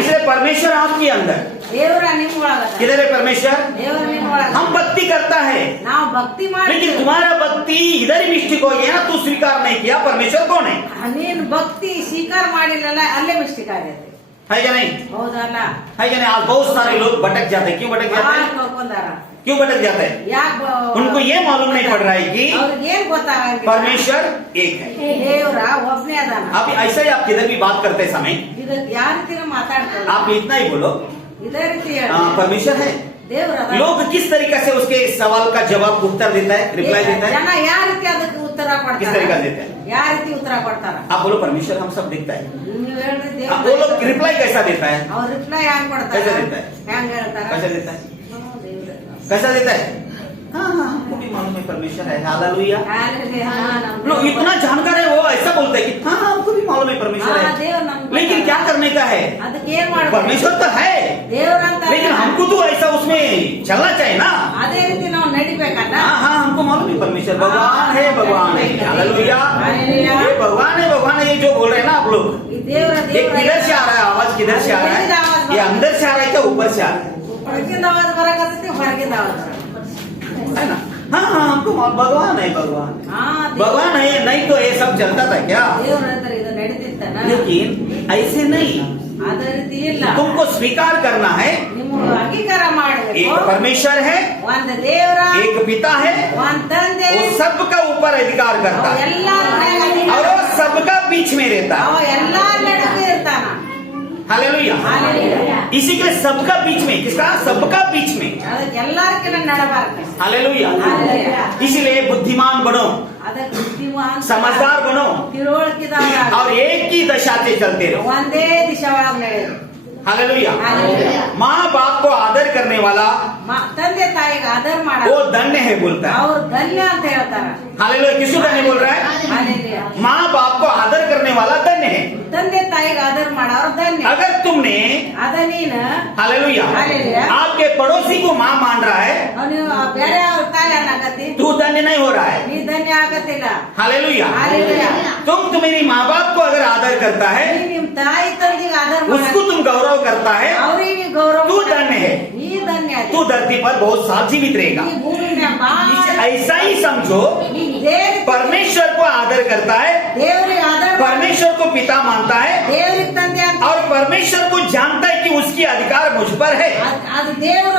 इसलिए परमेश्वर आपके अंदर, ದೇವ್ರ ನಿಮ್ ಒಳಗ किधर है परमेश्वर? ದೇವ್ರ ನಿಮ್ ಒಳಗ हम भक्ति करता है, ನಾವು ಭಕ್ತಿ लेकिन ಮಾಡ್ತೀವಿ तुम्हारा भक्ति इधर ही मिस्टेक हो गया ना, तू स्वीकार नहीं किया। परमेश्वर कौन है? ನೀನ್ ಭಕ್ತಿ ಸ್ವೀಕಾರ ಮಾಡಿಲ್ಲಲ್ಲ ಅಲ್ಲೇ ಮಿಸ್ಟೇಕ್ ಆಗೈತೆ है क्या नहीं? ಹೌದಲ್ಲ है क्या नहीं? आज बहुत सारे लोग भटक जाते हैं। क्यों भटक जाते हैं? ಕಳ್ಕೊಂಡಾರ क्यों भटक जाते हैं? ಯಾಕೆ उनको ये मालूम नहीं पड़ रहा है कि ಅವ್ರಿಗೆ ಏನ್ ಗೊತ್ತಾಗಂಗಿಲ್ಲ परमेश्वर एक है। ದೇವ್ರ ಒಬ್ನೇ ಅದಾನ आप ऐसा ही आप किधर भी बात करते समय ಇದು ಯಾರ ರೀತಿನ ಮಾತಾಡ್ತಾರೆ आप इतना ही बोलो, ಇದೇ ರೀತಿ परमेश्वर है। ದೇವ್ರ ಅದಾನ. लोग किस तरीके से उसके सवाल का जवाब उत्तर देता है, रिप्लाई देता है? ಜನ ಯಾವ ರೀತಿ ಅದಕ್ಕೆ ಉತ್ತರ किस ಕೊಡ್ತಾರ तरीका देते हैं? ಯಾವ ರೀತಿ ಉತ್ತರ ಕೊಡ್ತಾರ आप बोलो परमेश्वर हम सब देखता है। ನೀವ್ ಹೇಳ್ರಿ आप वो लोग ದೇವ್ರ रिप्लाई कैसा देता है? ಅವ್ರ ರಿಪ್ಲೈ ಹ್ಯಾಂಗ್ ಕೊಡ್ತಾರ कैसे देता है? ಹ್ಯಾಂಗ್ ಹೇಳ್ತಾರ कैसा देता है? ಹ್ಮ್, ದೇವ್ರ. कैसा देता है? हाँ हमको भी मालूम है परमेश्वर है। हालेलुया। ಹಾಲೆಲೂಯಾ, ಹಾ, ನಮ್ लोग ದೇವ್ರ. इतना जानकार है, वो ऐसा बोलते हैं कि हाँ हमको भी मालूम है परमेश्वर ಹಾ, है, ದೇವ್ರ ನಮ್ಗ್ लेकिन ಗೊತ್ತಾಗ. क्या करने का है? ಅದಕ್ಕೆ ಏನ್ ಮಾಡ್ಬೇಕು परमेश्वर तो है, ದೇವ್ರ ಅಂತ लेकिन हमको तो ऐसा उसमें चलना चाहिए ना। ಅದೇ ರೀತಿ ನಾವು ನಡಿಬೇಕಲ್ಲ हाँ हाँ हमको मालूम है परमेश्वर भगवान है, भगवान है। हालेलुया। हालेलुया। ये भगवान है ये जो बोल रहे हैं ना आप लोग, ಈ ದೇವ್ರ ये ದೇವ್ರ किधर से आ रहा है आवाज? किधर से आ रहा है? ये अंदर से आ रहा है क्या ऊपर से आ रहा है? ಹೊರಗಿಂದ ಆವಾಜ್ ಬರಕತ್ತೈತಿ ಹೊರಗಿಂದ ಆವಾಜ್ ಬರಕತ್ತೈತಿ. है ना? हाँ हाँ हमको भगवान है, भगवान ಹಾ भगवान है, नहीं तो ये सब चलता था क्या? ದೇವ್ರ ಹತ್ರ ಇದು ನಡೀತಿತ್ತನ लेकिन ऐसे नहीं, ಅದೇ ರೀತಿ ಇಲ್ಲ तुमको स्वीकार करना है ನಿಮ್ಮ ನೀವು ಅಂಗೀಕಾರ एक ಮಾಡಬೇಕು. परमेश्वर है, ಒಂದು ದೇವರ, एक पिता है, ಒಂದು ತಂದೆ, वो सबका ऊपर अधिकार करता ಅವ है ಎಲ್ಲಾರ ಮ್ಯಾಗ ಅಧಿಕಾರ, और वो सबका बीच में रहता ಅವ है। ಎಲ್ಲಾರ ನಡುವೆ ಇರ್ತಾನ. हालेलुया। ಹಾಲೆಲೂಯಾ. इसी के लिए सबका बीच में, किसका? सबका बीच में। ಅದಕ್ಕೆ ಎಲ್ಲಾರ್ಕಿನ ನಡಬಾರ್ದು. हालेलुया। हालेलुया। इसलिए बुद्धिमान बनो, ಅದಕ್ಕೆ ಬುದ್ಧಿಮಾನ್, समझदार बनो ತಿಳುವಳಿಕೆದಾರ, और एक ही दशा से चलते रहो। ಒಂದೇ ದಿಶೆ ಒಳಗೆ ನಡೆಯೋದು. हालेलुया। हालेलुया। माँ बाप को आदर करने वाला ತಂದೆ ತಾಯಿಗೆ ಆದರ वो ಮಾಡೋದು धन्य है बोलता है। ಅವ್ರು ಧನ್ಯ ಅಂತ ಹೇಳ್ತಾರ. हालेलुया। किसको धन्य बोल रहा है? हालेलुया। माँ बाप को आदर करने वाला धन्य है। ತಂದೆ ತಾಯಿಗೆ ಆದರ ಮಾಡೋರು ಧನ್ಯ. अगर तुमने ಅದ ನೀನು हालेलुया हालेलुया। आपके पड़ोसी को माँ मान रहा है, ನೀವು ಬೇರೆ ಅವ್ರ ತಾಯಿ ಅನ್ನಕತ್ತಿ, तू धन्य नहीं हो रहा है। ನೀ ಧನ್ಯ ಆಗತ್ತಿಲ್ಲ. हालेलुया। हालेलुया। तुम मेरी माँ बाप को अगर आदर करता है, ನೀ ನಿಮ್ ತಾಯಿ ತಂದಿಗೆ ಆದರ उसको तुम गौरव करता है, ಅವ್ರಿಗೆ ನೀ ಗೌರವ तू ಮಾಡು. धन्य है। ನೀ ಧನ್ಯ ಅದಿ. तू धरती पर बहुत साल जीवित रहेगा। ಈ ಭೂಮಿನ್ಯಾಗ ಬಾಳ್ इसे ऐसा ही समझो, ನೀ ದೇವ್ರಿಗೆ परमेश्वर को आदर करता है, ದೇವ್ರಿಗೆ ಆದರ ಮಾಡು. परमेश्वर को पिता मानता है ದೇವ್ರಿಗೆ ತಂದೆ ಅಂತ और परमेश्वर को जानता है कि उसकी अधिकार मुझ पर है ಅದು ದೇವ್ರ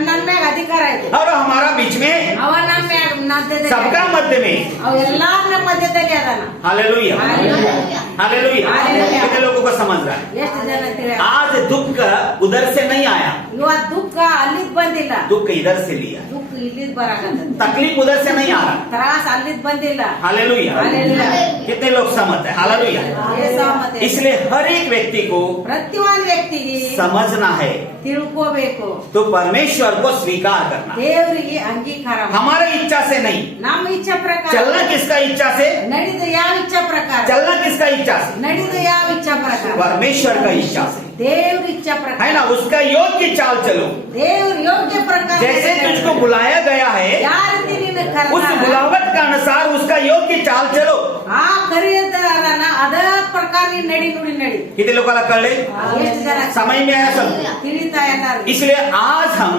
ನನ್ನ ಮ್ಯಾಗ ಅಧಿಕಾರ ಐತಿ. और हमारा बीच में ಅವ ನಮ್ಮ ಮ್ಯಾಗ ಮಧ್ಯದಲ್ಲಿ सबका मध्य में। ಅವ ಎಲ್ಲಾರ ನಮ್ಮ ಮಧ್ಯದಲ್ಲಿ ಅದಾನ. हालेलुया। हालेलुया। हालेलुया। हालेलुया। कितने लोगों को समझ रहा है? ಎಷ್ಟು ಜನ ತಿಳಿಯ, आज दुख उधर से नहीं आया, ಇವತ್ ದುಃಖ ಅಲ್ಲಿದ್ ಬಂದಿಲ್ಲ, दुख इधर से लिया। ದುಃಖ ಇಲ್ಲಿದ್ ಬರಾಕತ್ತ. तकलीफ उधर से नहीं आ रहा। ತ್ರಾಸ ಅಲ್ಲಿದ್ ಬಂದಿಲ್ಲ. हालेलुया। हालेलुया। कितने लोग सहमत है? हालेलुया। ಏ ಸಹಮತ. इसलिए हर एक व्यक्ति को ಪ್ರತಿಯೊಂದು ವ್ಯಕ್ತಿಗೆ समझना है ತಿಳ್ಕೋಬೇಕು, तो परमेश्वर को स्वीकार करना, ದೇವರಿಗೆ ಅಂಗೀಕಾರ ಮಾಡು. हमारा इच्छा से नहीं। ನಮ್ಮ ಇಚ್ಛಾ ಪ್ರಕಾರ चलना किसका इच्छा से? ನಡೆದ ಯಾವ ಇಚ್ಛಾ ಪ್ರಕಾರ, चलना किसका इच्छा से? ನಡೆದ ಯಾವ ಇಚ್ಛಾ ಪ್ರಕಾರ, परमेश्वर का इच्छा से, ದೇವ್ರ ಇಚ್ಛಾ है ಪ್ರಕಾರ, ना? उसका योग्य चाल चलो। ದೇವ್ರ ಯೋಗ್ಯ ಪ್ರಕಾರ. जैसे तुझको बुलाया गया है, ಯಾವ ರೀತಿ ನಿನ್ನ उस ಕರೆದ बुलावट का अनुसार उसका योग्य चाल चलो। ಆ ಕರೆಯದಾರನ ಅದ ಪ್ರಕಾರ ನೀನ್ ನಡಿ ನುಡಿ ನಡಿ. कितने लोगों का कर ले? ಎಷ್ಟು ಜನ समझ में आया सब? ತಿಳಿತಾ ಇದ್ದಾರೆ. इसलिए आज हम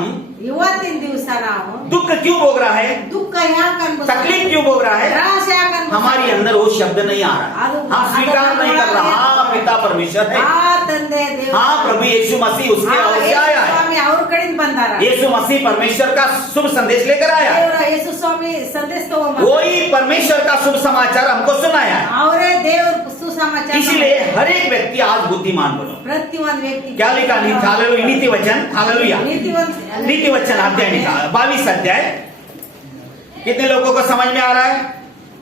ಇವತ್ತಿನ ದಿವಸ ನಾವು दुख क्यों भोग रहा है, ದುಃಖ ಯಾಕೆ ಅನ್ಬೋದು, तकलीफ क्यों भोग रहा है? ತ್ರಾಸ ಯಾಕೆ ಅನ್ಬೋದು? हमारे अंदर वो शब्द नहीं आ रहा, हम स्वीकार नहीं कर रहा। हाँ पिता परमेश्वर है, ಆ ತಂದೆ ದೇವ, हाँ प्रभु यीशु मसीह उसके ओर से आया है। ಸ್ವಾಮಿ ಅವ್ರ ಕಡೆಯಿಂದ ಬಂದಾರ. यीशु मसीह परमेश्वर का शुभ संदेश लेकर आया है। ದೇವರ ಯೇಸು ಸ್ವಾಮಿ ಸಂದೇಶ ತಗೊಂಡ್ಬಂದ. वही परमेश्वर का शुभ समाचार हमको सुनाया है। ಅವರೇ ದೇವ್ರ ಸುಸಮಾಚಾರ. इसलिए हर एक व्यक्ति आज बुद्धिमान बनो। ಪ್ರತಿಯೊಂದು ವ್ಯಕ್ತಿ क्या लिखा? हालेलुया। नीति वचन, हालेलुया, ನೀತಿವಂತ नीति वचन अध्याय निकाल 22 अध्याय। कितने लोगों को समझ में आ रहा है?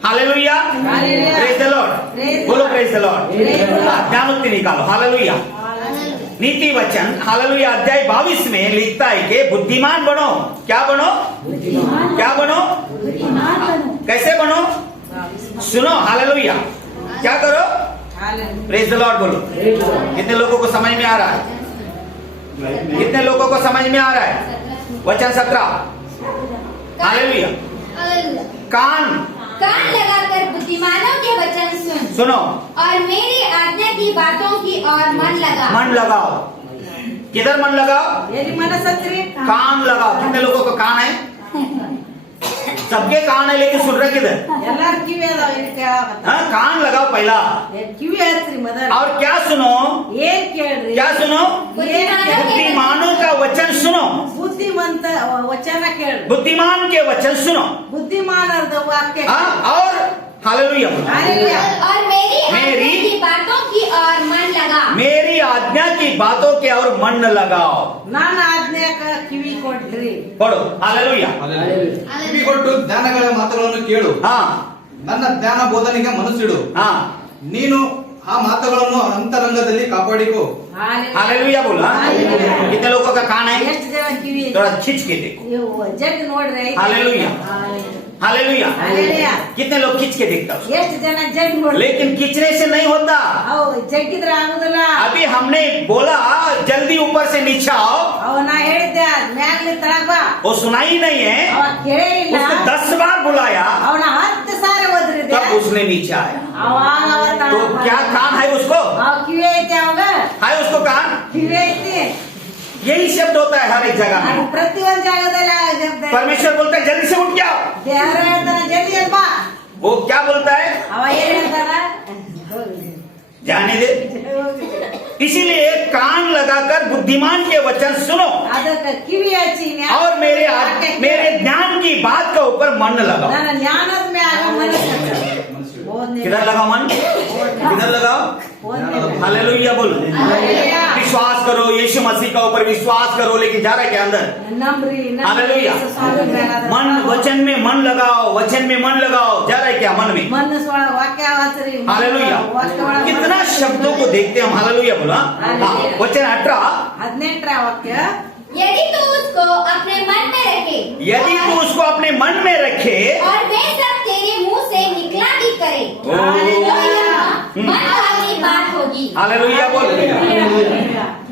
Hallelujah. Hallelujah. Praise the Lord. Praise बोलो the praise the Lord. Praise the Lord। ध्यानोक्ति निकालो। हालेलुया। नीति वचन हालेलुया अध्याय 22 में लिखता है कि बुद्धिमान बनो। क्या बनो? क्या बनो? कैसे बनो? सुनो, हालेलुया। क्या करो? हालेलुया। प्रेज द लॉर्ड बोलो। कितने लोगों को समझ में आ रहा है? कितने लोगों को समझ में आ रहा है? वचन 17। हालेलुया। कान कान लगाकर बुद्धिमानों के वचन सुन सुनो और मेरी आज्ञा की बातों की ओर मन लगा। मन लगाओ। किधर मन लगाओ? ಎಲ್ಲಿ ಮನಸ್ಸತ್ರಿ? कान लगाओ। कितने लोगों को कान है? सबके कान है, लेकिन सुन रहे किधर? ಎಲ್ಲಾರ ಕಿವಿ ಅದಾವ, ಏನ್ ಕೇಳಾಕತ್ತಾವ? हाँ, कान लगाओ पहला। ಕಿವಿ ಹಚ್ಚ್ರಿ ಮೊದಲು. और क्या सुनो? ಏನ್ ಕೇಳ್ರಿ? क्या सुनो? बुद्धिमानों का वचन सुनो। ಬುದ್ಧಿಮಂತ ವಚನ ಕೇಳ್ರಿ. बुद्धिमान के वचन सुनो। ಬುದ್ಧಿಮಾನರದ ವಾಕ್ಯ हाँ, और हालेलुया। हालेलुया। और मेरी आज्ञा मेरी- की बातों की ओर मन लगा। मेरी आज्ञा की बातों के और मन न लगाओ। ನನ್ನ ಆಜ್ಞೆಕ ಕಿವಿ ಕೊಡ್ರಿ. पढ़ो हालेलुया। ಕಿವಿಗೊಟ್ಟು ಜ್ಞಾನಗಳ ಮಾತುಗಳನ್ನು ಕೇಳು, हाँ ನನ್ನ ಜ್ಞಾನ ಬೋಧನೆಗೆ ಮನಸ್ಸಿಡು, हाँ ನೀನು ಆ ಮಾತುಗಳನ್ನು ಅಂತರಂಗದಲ್ಲಿ ಕಾಪಾಡಿಕೋ. हालेलुया बोला। हालेलुया। कितने लोगों का कान है? ಎಷ್ಟು ಜನ ಕಿವಿ थोड़ा खींच के देखो। ಜಗ್ ನೋಡ್ರಿ. हालेलुया। हालेलुया। हालेलुया। कितने लोग खींच के देखता है? ಎಷ್ಟು ಜನ ಜಗ್ ನೋಡ್ರಿ. लेकिन खींचने से नहीं होता। ಅವು ಜಗ್ಗಿದ್ರೆ ಆಗುದಿಲ್ಲ. अभी हमने बोला जल्दी ऊपर से नीचे आओ, ಅವ ನಾ ಹೇಳಿದ್ದೆ ಮ್ಯಾಗ್ಲಿ ತಳಗ ಬಾ. वो सुना ही नहीं है। ಅವ ಕೇಳೇ ಇಲ್ಲ. उसको 10 बार बुलाया, ಅವನ 10 ಸಾರಿ ಒದ್ರಿದೆ. तब उसने नीचे आया। ಅವಾಗ ಅವ ತಳಗ तो ಬಾ. क्या कान है उसको? ಅವ ಕಿವಿ ಐತಿ ಅವಾಗ. है उसको कान? ಕಿವಿ ಐತಿ. यही शब्द होता है हर एक जगह ಅದು में। ಪ್ರತಿಯೊಂದು ಜಾಗದಲ್ಲಿ ಆಗಿರ್ತದೆ. परमेश्वर बोलता है जल्दी से उठ जाओ। ದೇವರ ಹೇಳ್ತಾನ ಜಲ್ದಿ ಎದ್ದು ಬಾ. वो क्या बोलता है? ಅವ ಏನ್ ಹೇಳ್ತಾನ? जाने दे। इसीलिए कान लगाकर बुद्धिमान के वचन सुनो ಅದಕ್ಕೆ ಕಿವಿ ಹಚ್ಚಿ और मेरे ज्ञान की बात के ऊपर मन लगाओ। ನನ್ನ ಜ್ಞಾನದ ಮ್ಯಾಗ ಮನಸ್ಸು किधर लगाओ मन? किधर लगाओ? हालेलुया बोल। विश्वास करो, यीशु मसीह का ऊपर विश्वास करो, लेकिन जा रहा है क्या अंदर? नम्री हालेलुया। मन वचन में मन लगाओ, वचन में मन लगाओ, जा रहा है क्या मन में? ಮನಸ್ಸು ಒಳಗ ವಾಕ್ಯ ವಾಚರಿ हालेलुया। कितना शब्दों को देखते हैं हम, हालेलुया बोला। हाँ, वचन 18 18ರ ವಾಕ್ಯ यदि तू उसको अपने मन में रखे यदि तू उसको अपने मन में रखे और वे सब तेरे मुंह से निकला भी करे ओ। तो यह मन भावी बात होगी। हालेलुया बोल।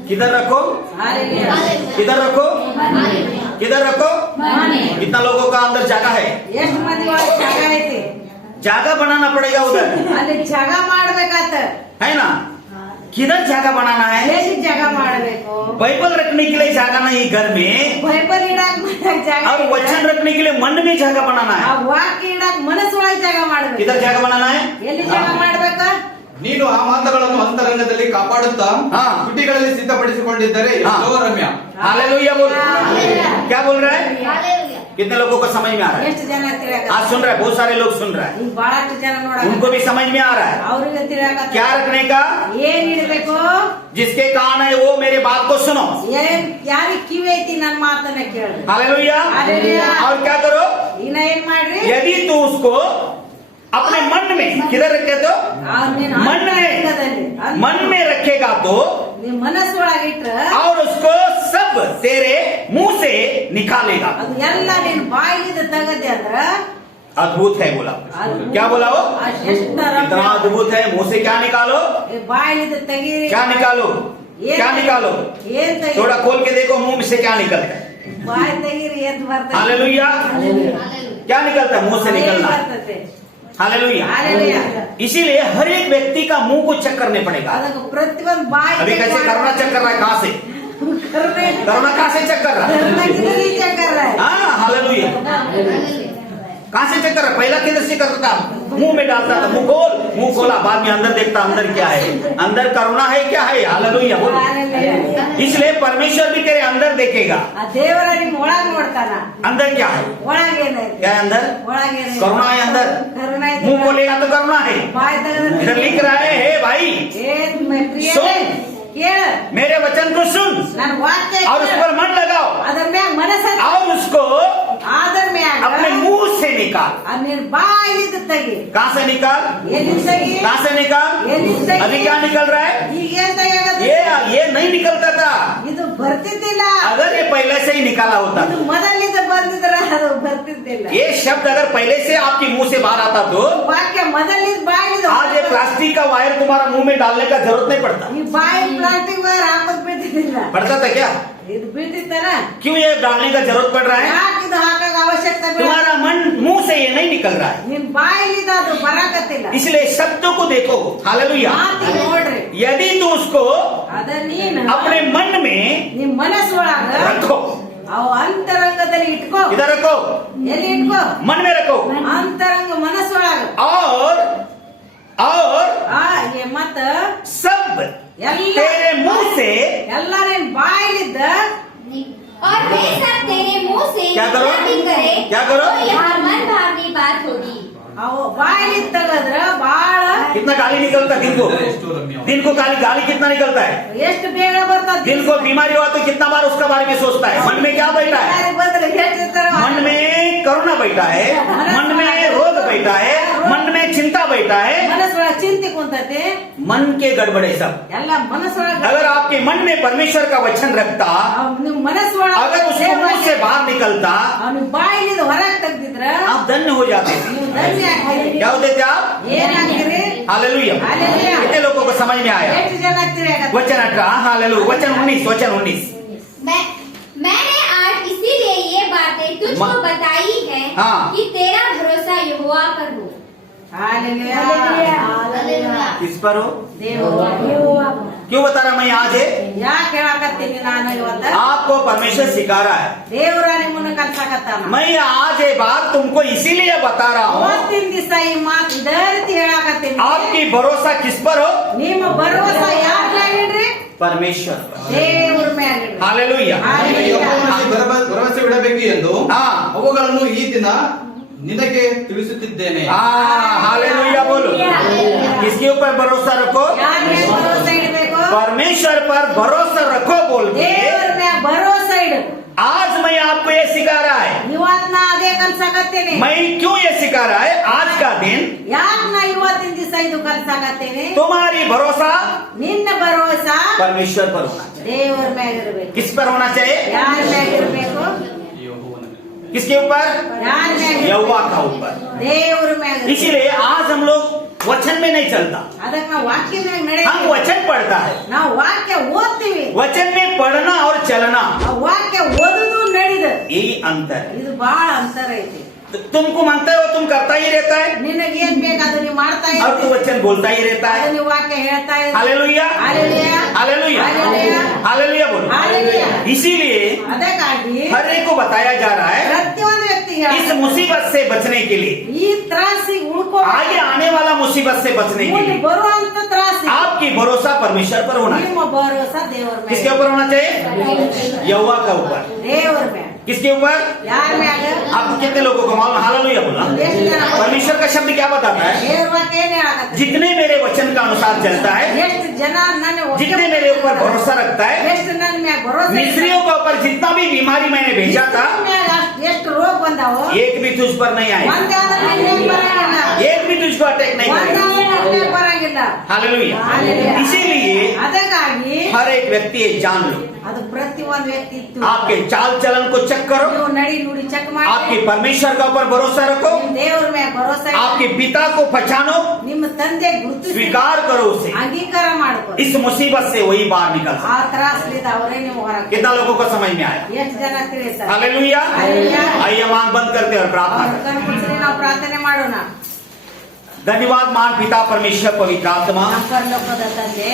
किधर रखो? हालेलुया किधर रखो? किधर रखो? माने। कितना लोगों का अंदर जगह है? ಎಷ್ಟು ಮಂದಿ ಒಳಗ ಜಾಗ ಐತಿ जगह बनाना पड़ेगा उधर, ಅಲ್ಲಿ ಜಾಗ ಮಾಡ್ಬೇಕಾತ है ना? किधर जगह बनाना है? ಎಲ್ಲಿ ಜಾಗ ಮಾಡಬೇಕು बाइबल रखने के लिए जगह नहीं घर में, ಬೈಬಲ್ ಇಡಾಕ ಮನ್ಯಾಗ ಜಾಗ और ಇಲ್ಲ. वचन रखने के लिए मन में जगह बनाना ಆ है। ವಾಕ್ಯ ಇಡಾಕ ಮನಸ್ಸೊಳಗ ಜಾಗ ಮಾಡ್ಬೇಕು किधर जगह बनाना है? ಎಲ್ಲಿ ಜಾಗ ಮಾಡ್ಬೇಕ ನೀನು ಆ ಮಾತುಗಳನ್ನು ಅಂತರಂಗದಲ್ಲಿ ಕಾಪಾಡುತ್ತಾ ಹಾ. ತುಟಿಗಳಲ್ಲಿ ಸಿದ್ಧಪಡಿಸಿಕೊಂಡಿದ್ದರೆ ಎಷ್ಟೋ ರಮ್ಯ. हालेलुया बोल। हालेलुया। क्या बोल रहा है? हालेलुया। कितने लोगों को समझ में आ रहा है? ಎಷ್ಟು ಜನ ತಿಳಿಯಾಕ आज सुन रहा है, बहुत सारे लोग सुन रहा है, ಈಗ ಬಹಳಷ್ಟು ಜನ ನೋಡಾಕ उनको भी समझ में आ रहा है। ಅವ್ರಿಗೆ ತಿಳಿಯಾಕ क्या रखने का? ಏನ್ ಇಡಬೇಕು जिसके कान है वो मेरे बात को सुनो। ಏನ್ ಯಾರಿಗ್ ಕಿವಿ ಐತಿ ನನ್ ಮಾತನ್ನ ಕೇಳ್ರಿ हालेलुया। हालेलुया। और क्या करो? ಇನ್ನ ಏನ್ ಮಾಡ್ರಿ यदि तू उसको अपने मन में, किधर रखे तो? ಅವ್ರ್ ನೀನ್ मन में, ಅಂತರಂಗದಲ್ಲಿ, मन में रखेगा तो ನಿಮ್ ಮನಸ್ಸೊಳಗ ಇಟ್ರ और उसको सब तेरे मुंह से निकालेगा। ಅದು ಎಲ್ಲ ನೀನ್ ಬಾಯಿಲಿಂದ ತೆಗದೆ ಅಂದ್ರ अद्भुत है बोला। क्या बोला वो? इतना अद्भुत है, मुंह से क्या निकालो? ಬಾಯಿಲಿಂದ ತೆಗೀರಿ क्या निकालो? क्या निकालो? ಏನ್ ತೆಗೀರಿ थोड़ा खोल के देखो मुंह से क्या निकलता है। ಬಾಯಿ ತೆಗೀರಿ ಏನ್ ಬರ್ತದೆ हालेलुया। क्या निकलता है? मुंह से निकलना है। ಬರ್ತದೆ हालेलुया। हालेलुया। इसीलिए हर एक व्यक्ति का मुंह को चेक करने पड़ेगा। ಅದಕ್ಕೆ ಪ್ರತಿಯೊಂದು ಬಾಯಿ अभी कैसे करोना चेक कर रहा है? कहाँ से? करने करोना कहाँ से चेक कर रहा है? किधर चेक कर रहा है हाँ, हालेलुया। कहाँ से चेक कर रहा है? पहला किधर से करता था? मुंह में डालता था, मुंह खोला, बाद में अंदर देखता अंदर क्या है, अंदर करोना है क्या है। हालेलुया बोल। हालेलुया। इसलिए परमेश्वर भी तेरे अंदर देखेगा, ಆ ದೇವರ ನಿಮ್ ಒಳಗ್ ನೋಡ್ತಾನ अंदर क्या है, ಒಳಗೇನೈತಿ क्या है अंदर? ಒಳಗೇನೈತಿ करुणा है अंदर। ಕರುಣೆ ಐತಿ. मुंह खोलेगा तो करुणा है। ಬಾಯಿ ತೆಗೆದ್ರೆ इधर लिख रहा है, हे भाई ಪ್ರಿಯ सुन, ಕೇಳ मेरे वचन को सुन ನನ್ನ ವಾಕ್ಯ और उस पर मन लगाओ ಅದ್ರ ಮ್ಯಾಗ ಮನಸ್ಸ और उसको ಅದ್ರ ಮ್ಯಾಗ अपने मुंह से निकाल। ಅದ್ ನೀನ್ ಬಾಯಿಲಿಂದ ತೆಗಿ कहाँ से निकाल? ಎಲ್ಲಿಂದ ತೆಗಿ कहाँ से निकाल? ಎಲ್ಲಿಂದ ತೆಗಿ अभी क्या निकल रहा है? ಈಗ ಏನ್ ತೆಗಿಯಾಗತ್ತೆ? ये नहीं निकलता था ಇದು ಬರ್ತಿದ್ದಿಲ್ಲ अगर ये पहले से ही निकाला होता। ಇದು ಮೊದಲಿಂದ ಬಂದಿದ್ರ ಅದು ಬರ್ತಿದ್ದಿಲ್ಲ ये शब्द अगर पहले से आपके मुंह से बाहर आता तो ವಾಕ್ಯ ಮೊದಲಿಂದ ಬಾಯಿಲಿಂದ आज ये प्लास्टिक का वायर तुम्हारा मुंह में डालने का जरूरत नहीं पड़ता। ಈ ಬಾಯಿ ಪ್ಲಾಸ್ಟಿಕ್ ವೈರ್ ಹಾಕೋದ್ ಬಿಟ್ಟಿದ್ದಿಲ್ಲ पड़ता था क्या? ಇದು ಬಿಟ್ಟಿತ್ತಾನ क्यों ये डालने का जरूरत पड़ रहा है? ಯಾಕೆ ಇದು ಹಾಕಾಗ ಅವಶ್ಯಕತೆ ಬೀಳ तुम्हारा मन मुंह से ये नहीं निकल रहा है, ನಿನ್ ಬಾಯಿಲಿಂದ ಅದು ಬರಾಕತ್ತಿಲ್ಲ इसलिए शब्दों को देखो। हालेलुया। ಮಾತಿ ನೋಡ್ರಿ यदि तू उसको ಅದ ನೀನ್ अपने मन में ನಿಮ್ ಮನಸ್ಸೊಳಗ रखो, ಅವು ಅಂತರಂಗದಲ್ಲಿ ಇಟ್ಕೋ इधर रखो, ಎಲ್ಲಿ ಇಟ್ಕೋ मन में रखो ಅಂತರಂಗ ಮನಸ್ಸೊಳಗ और ಮತ್ತ सब ಎಲ್ಲ तेरे मुंह से ಎಲ್ಲ ನಿನ್ ಬಾಯಿಲಿದ್ದ और वे सब तेरे मुंह से क्या करो? निकला भी करे क्या करो? तो यह मन भावी बात होगी। ಅವು ಬಾಯಿಲಿದ್ದ ತೆಗದ್ರ ಬಾಳ कितना गाली निकलता है दिन को? ಎಷ್ಟೋ ರಮ್ಯ. दिन को गाली कितना निकलता है? ಎಷ್ಟು ಬೇಗ ಬರ್ತದ दिन को बीमारी हुआ तो कितना बार उसका बारे में सोचता है? मन में क्या बैठा है? ಬಂದ್ರೆ ಹೇಳ್ತಿರ್ತಾರ मन में करुणा बैठा है, मन में रोग बैठा है, मन में चिंता बैठा है, ಮನಸ್ಸೊಳಗ ಚಿಂತೆ ಕುಂತತಿ मन के गड़बड़े सब। ಎಲ್ಲ ಮನಸ್ಸೊಳಗ अगर आपके मन में परमेश्वर का वचन रखता, ನಿಮ್ ಮನಸ್ಸೊಳಗ अगर उसको मुंह से बाहर निकलता, ಅವ್ನು ಬಾಯಿಲಿಂದ ಹೊರಗೆ ತೆಗ್ದಿದ್ರ आप धन्य हो जाते। ನೀವು ಧನ್ಯ ಆಗ್ತೀರಿ. क्या होते थे आप? ಏನಾಗ್ತೀರಿ हालेलुया। हालेलुया। कितने लोगों को समझ में आया? ಎಷ್ಟು ಜನ ಆಗ್ತೀರಿ ಹಾಗಾದ್ರೆ? वचन 18, हालेलुया। वचन 19 मैंने आज इसीलिए ये बातें तुझको बताई है हाँ। कि तेरा भरोसा यहोवा पर हो। Hallelujah hallelujah. किस पर हो? ದೇವರು क्यों बता रहा मैं आज है? ಯಾಕೆ ಹೇಳಾಕತ್ತೀನಿ ನಾನು ಇವತ್ತ आपको परमेश्वर सिखा रहा है। ದೇವ್ರ ನಿಮ್ಮನ್ನ ಕಲ್ಸಾಕತ್ತಾನ मैं आज ये बात तुमको इसीलिए बता रहा हूँ, ಇವತ್ತಿನ ದಿವಸ ಈ ಮಾತು ಇದೇ ರೀತಿ ಹೇಳಾಕತ್ತೀನಿ आपकी भरोसा किस पर हो? ನಿಮ್ಮ ಭರವಸೆ ಯಾರ ಮ್ಯಾಗಿಡ್ರಿ परमेश्वर पर। ದೇವ್ರ ಮ್ಯಾಗಿಡ್ರಿ हालेलुया। ನೀನು ಯೆಹೋವನಲ್ಲಿ ಭರವಸೆ ಇಡಬೇಕು ಎಂದು हाँ ಅವುಗಳನ್ನು ಈ ದಿನ ನಿನಗೆ ತಿಳಿಸುತ್ತಿದ್ದೇನೆ. हालेलुया बोलो। किसके ऊपर भरोसा रखो? ಯಾರ ಮ್ಯಾಗ ಭರವಸೆ ಇಡಬೇಕು परमेश्वर पर भरोसा रखो बोल के ದೇವ್ರ ಮ್ಯಾಗ ಭರವಸೆ ಇಡು आज मैं आपको ये सिखा रहा है। ಇವತ್ ನಾ ಅದೇ ಕಲ್ಸಾಕತ್ತೇನೆ मैं क्यों ये सिखा रहा है? आज का दिन ಯಾಕ ನಾ ಇವತ್ತಿನ ದಿವಸ ಇದು ಕಲ್ಸಾಕತ್ತೇನೆ तुम्हारी भरोसा ನಿನ್ನ ಭರವಸೆ परमेश्वर पर होना चाहिए। ದೇವ್ರ ಮ್ಯಾಗ ಇರಬೇಕು किस पर होना चाहिए? ಯಾರ ಮ್ಯಾಗ ಇರಬೇಕು किसके ऊपर? ಯಾರ ಮ್ಯಾಗ यहोवा का ऊपर। ದೇವ್ರ ಮ್ಯಾಗ इसीलिए आज हम लोग वचन में नहीं चलता, ಅದಕ್ಕೆ ನಾವು ವಾಕ್ಯ ಮ್ಯಾಗ हम ನಡೆಯಬೇಕು वचन पढ़ता है। ನಾವು ವಾಕ್ಯ ಓದ್ತೀವಿ वचन में पढ़ना और चलना ಆ ವಾಕ್ಯ ಓದುದು ನಡೆದ यही अंतर है। ಇದು ಬಹಳ ಅಂತರ ಐತಿ तुमको मानते हो तुम करता ही रहता है ನಿನಗೆ ಏನ್ ಬೇಕು ಅದು ನೀವು ಮಾಡ್ತಾ और तू ಇರ್ತೀವಿ वचन बोलता ही रहता ಅದು है। ನೀವು ವಾಕ್ಯ ಹೇಳ್ತಾ ಇರ್ತೀವಿ hallelujah hallelujah hallelujah hallelujah hallelujah बोलो। हालेलुया इसीलिए ಅದಕ್ಕಾಗಿ हर एक को बताया जा रहा है ಪ್ರತಿಯೊಂದು ವ್ಯಕ್ತಿಗೆ इस मुसीबत से बचने के लिए, ಈ ತ್ರಾಸಿಗೆ ಉಳ್ಕೋ आगे आने वाला मुसीबत से बचने के ಮುಂದೆ लिए ಬರುವಂತ ತ್ರಾಸಿ आपकी भरोसा परमेश्वर पर होना चाहिए। ನಿಮ್ಮ ಭರೋಸಾ ದೇವರ किसके ಮ್ಯಾಗ ऊपर होना चाहिए? यहोवा का ऊपर। ದೇವರ ಮ್ಯಾಗ किसके ऊपर? ಯಾರ ಮ್ಯಾಗ आप कितने लोगों को मालूम? हालेलुया बोला। परमेश्वर का शब्द क्या बताता है? ದೇವರ ವಾಕ್ಯ ಏನ್ ಹೇಳಕತ್ತ जितने मेरे वचन का अनुसार चलता है, ಎಷ್ಟು ಜನ ನನ್ನ जितने मेरे ऊपर भरोसा रखता है, ಎಷ್ಟು ನನ್ನ ಮ್ಯಾಗ ಭರೋಸಾ मिस्रियों के ऊपर जितना भी बीमारी मैंने भेजा था, ಎಷ್ಟು ರೋಗ ಬಂದಾವು एक भी तुझ पर नहीं आया, ಒಂದೇ ಆದ್ರೆ ನಿನ್ಗೆ ಬರಂಗಿಲ್ಲ एक भी तुझको अटैक नहीं ಒಂದೇ करेगा। ಆದ್ರೆ ನಿನ್ಗೆ ಬರಂಗಿಲ್ಲ हालेलुया। हालेलुया। इसीलिए ಅದಕ್ಕಾಗಿ हर एक व्यक्ति ये जान लो, ಅದು ಪ್ರತಿ ಒಂದು ವ್ಯಕ್ತಿ ಇತ್ತು आपके चाल चलन को चेक करो, ನೀವು ನಡಿ ನುಡಿ ಚೆಕ್ ಮಾಡಿ आपके परमेश्वर का ऊपर भरोसा रखो, ನಿಮ್ ದೇವ್ರ ಮ್ಯಾಗ ಭರೋಸಾ ಇಡು. आपके पिता को पहचानो, ನಿಮ್ಮ ತಂದೆ ಗುರುತಿಸಿ स्वीकार करो उसे। ಅಂಗೀಕಾರ ಮಾಡ್ಕೊ इस मुसीबत से वही बाहर निकल सकता ಆ ತ್ರಾಸಲಿದ ಅವರೇ ನೀವು है। ಹೊರಗೆ कितना लोगों को समझ में आया? ಎಷ್ಟು ಜನ ತಿಳಿತಾರೆ हालेलुया। हालेलुया। आइए हम आंख बंद करते हैं और प्रार्थना करते ಕಣ್ಣು ಮುಚ್ಚಿರಿ, ನಾವು ಪ್ರಾರ್ಥನೆ ಮಾಡೋಣ हैं। धन्यवाद महान पिता परमेश्वर पवित्र आत्मा, ನಮ್ಮ ಪರಲೋಕದ ತಂದೆ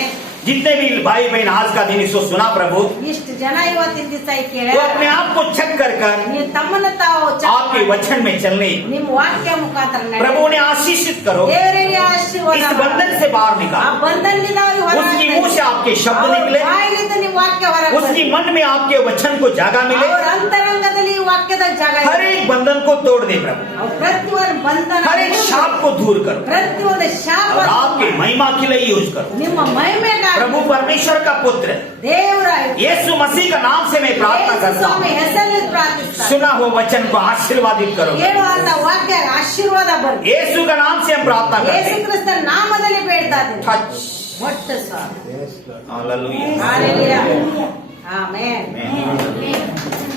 जितने भी भाई बहन आज का दिन इसको सुना प्रभु, ಇಷ್ಟು ಜನ ಇವತ್ತಿನ ದಿವಸ ಕೇಳ वो अपने आप को चेक कर ನೀವು ತಮ್ಮನ್ನ ತಾವು check आपके ಮಾಡಿ. वचन में चलने ನಿಮ್ಮ ವಾಕ್ಯ ಮುಖಾಂತರ ನಡೆ. प्रभु ने आशीषित करो, ದೇವರಿಗೆ ಆಶೀರ್ವಾದ इस ಮಾಡು. बंधन से बाहर ಆ निकाल, ಬಂಧನದಿಂದ ಅವ್ರಿಗೆ ಹೊರ उसकी ಹಾಕ್ಬೇಕು. मुंह से आपके शब्द ಅವ್ರ निकले, ಬಾಯಿಲಿಂದ ನೀವು ವಾಕ್ಯ ಹೊರ उसकी मन में आपके वचन को जगह मिले, ಅವರ ಅಂತರಂಗದಲ್ಲಿ ಈ ವಾಕ್ಯದ ಜಾಗ हर ಇದೆ. एक बंधन को तोड़ दे प्रभु, ಅವ್ರ ಪ್ರತಿಯೊಂದು ಬಂಧನ हर एक शाप को दूर करो ಪ್ರತಿಯೊಂದು ಶಾಪ और आपके महिमा के लिए यूज करो। ನಿಮ್ಮ ಮಹಿಮೆಗಾಗಿ प्रभु परमेश्वर का पुत्र ದೇವರ यीशु मसीह का नाम से मैं प्रार्थना ಯೇಸು करता ಸ್ವಾಮಿ हूँ, ಹೆಸರಲ್ಲಿ ಪ್ರಾರ್ಥಿಸ್ತಾರೆ सुना हुआ वचन को आशीर्वादित करो। ಹೇಳುವಂತ ವಾಕ್ಯ ಆಶೀರ್ವಾದ ಬರಲಿ यीशु का नाम से हम प्रार्थना करते ಯೇಸು हैं। ಕ್ರಿಸ್ತನ ನಾಮದಲ್ಲಿ ಬೇಡ್ತಾ ಇದ್ದೀನಿ Touch. ಒಟ್ಟ ಸ್ವಾಮಿ Hallelujah. Hallelujah amen Amen.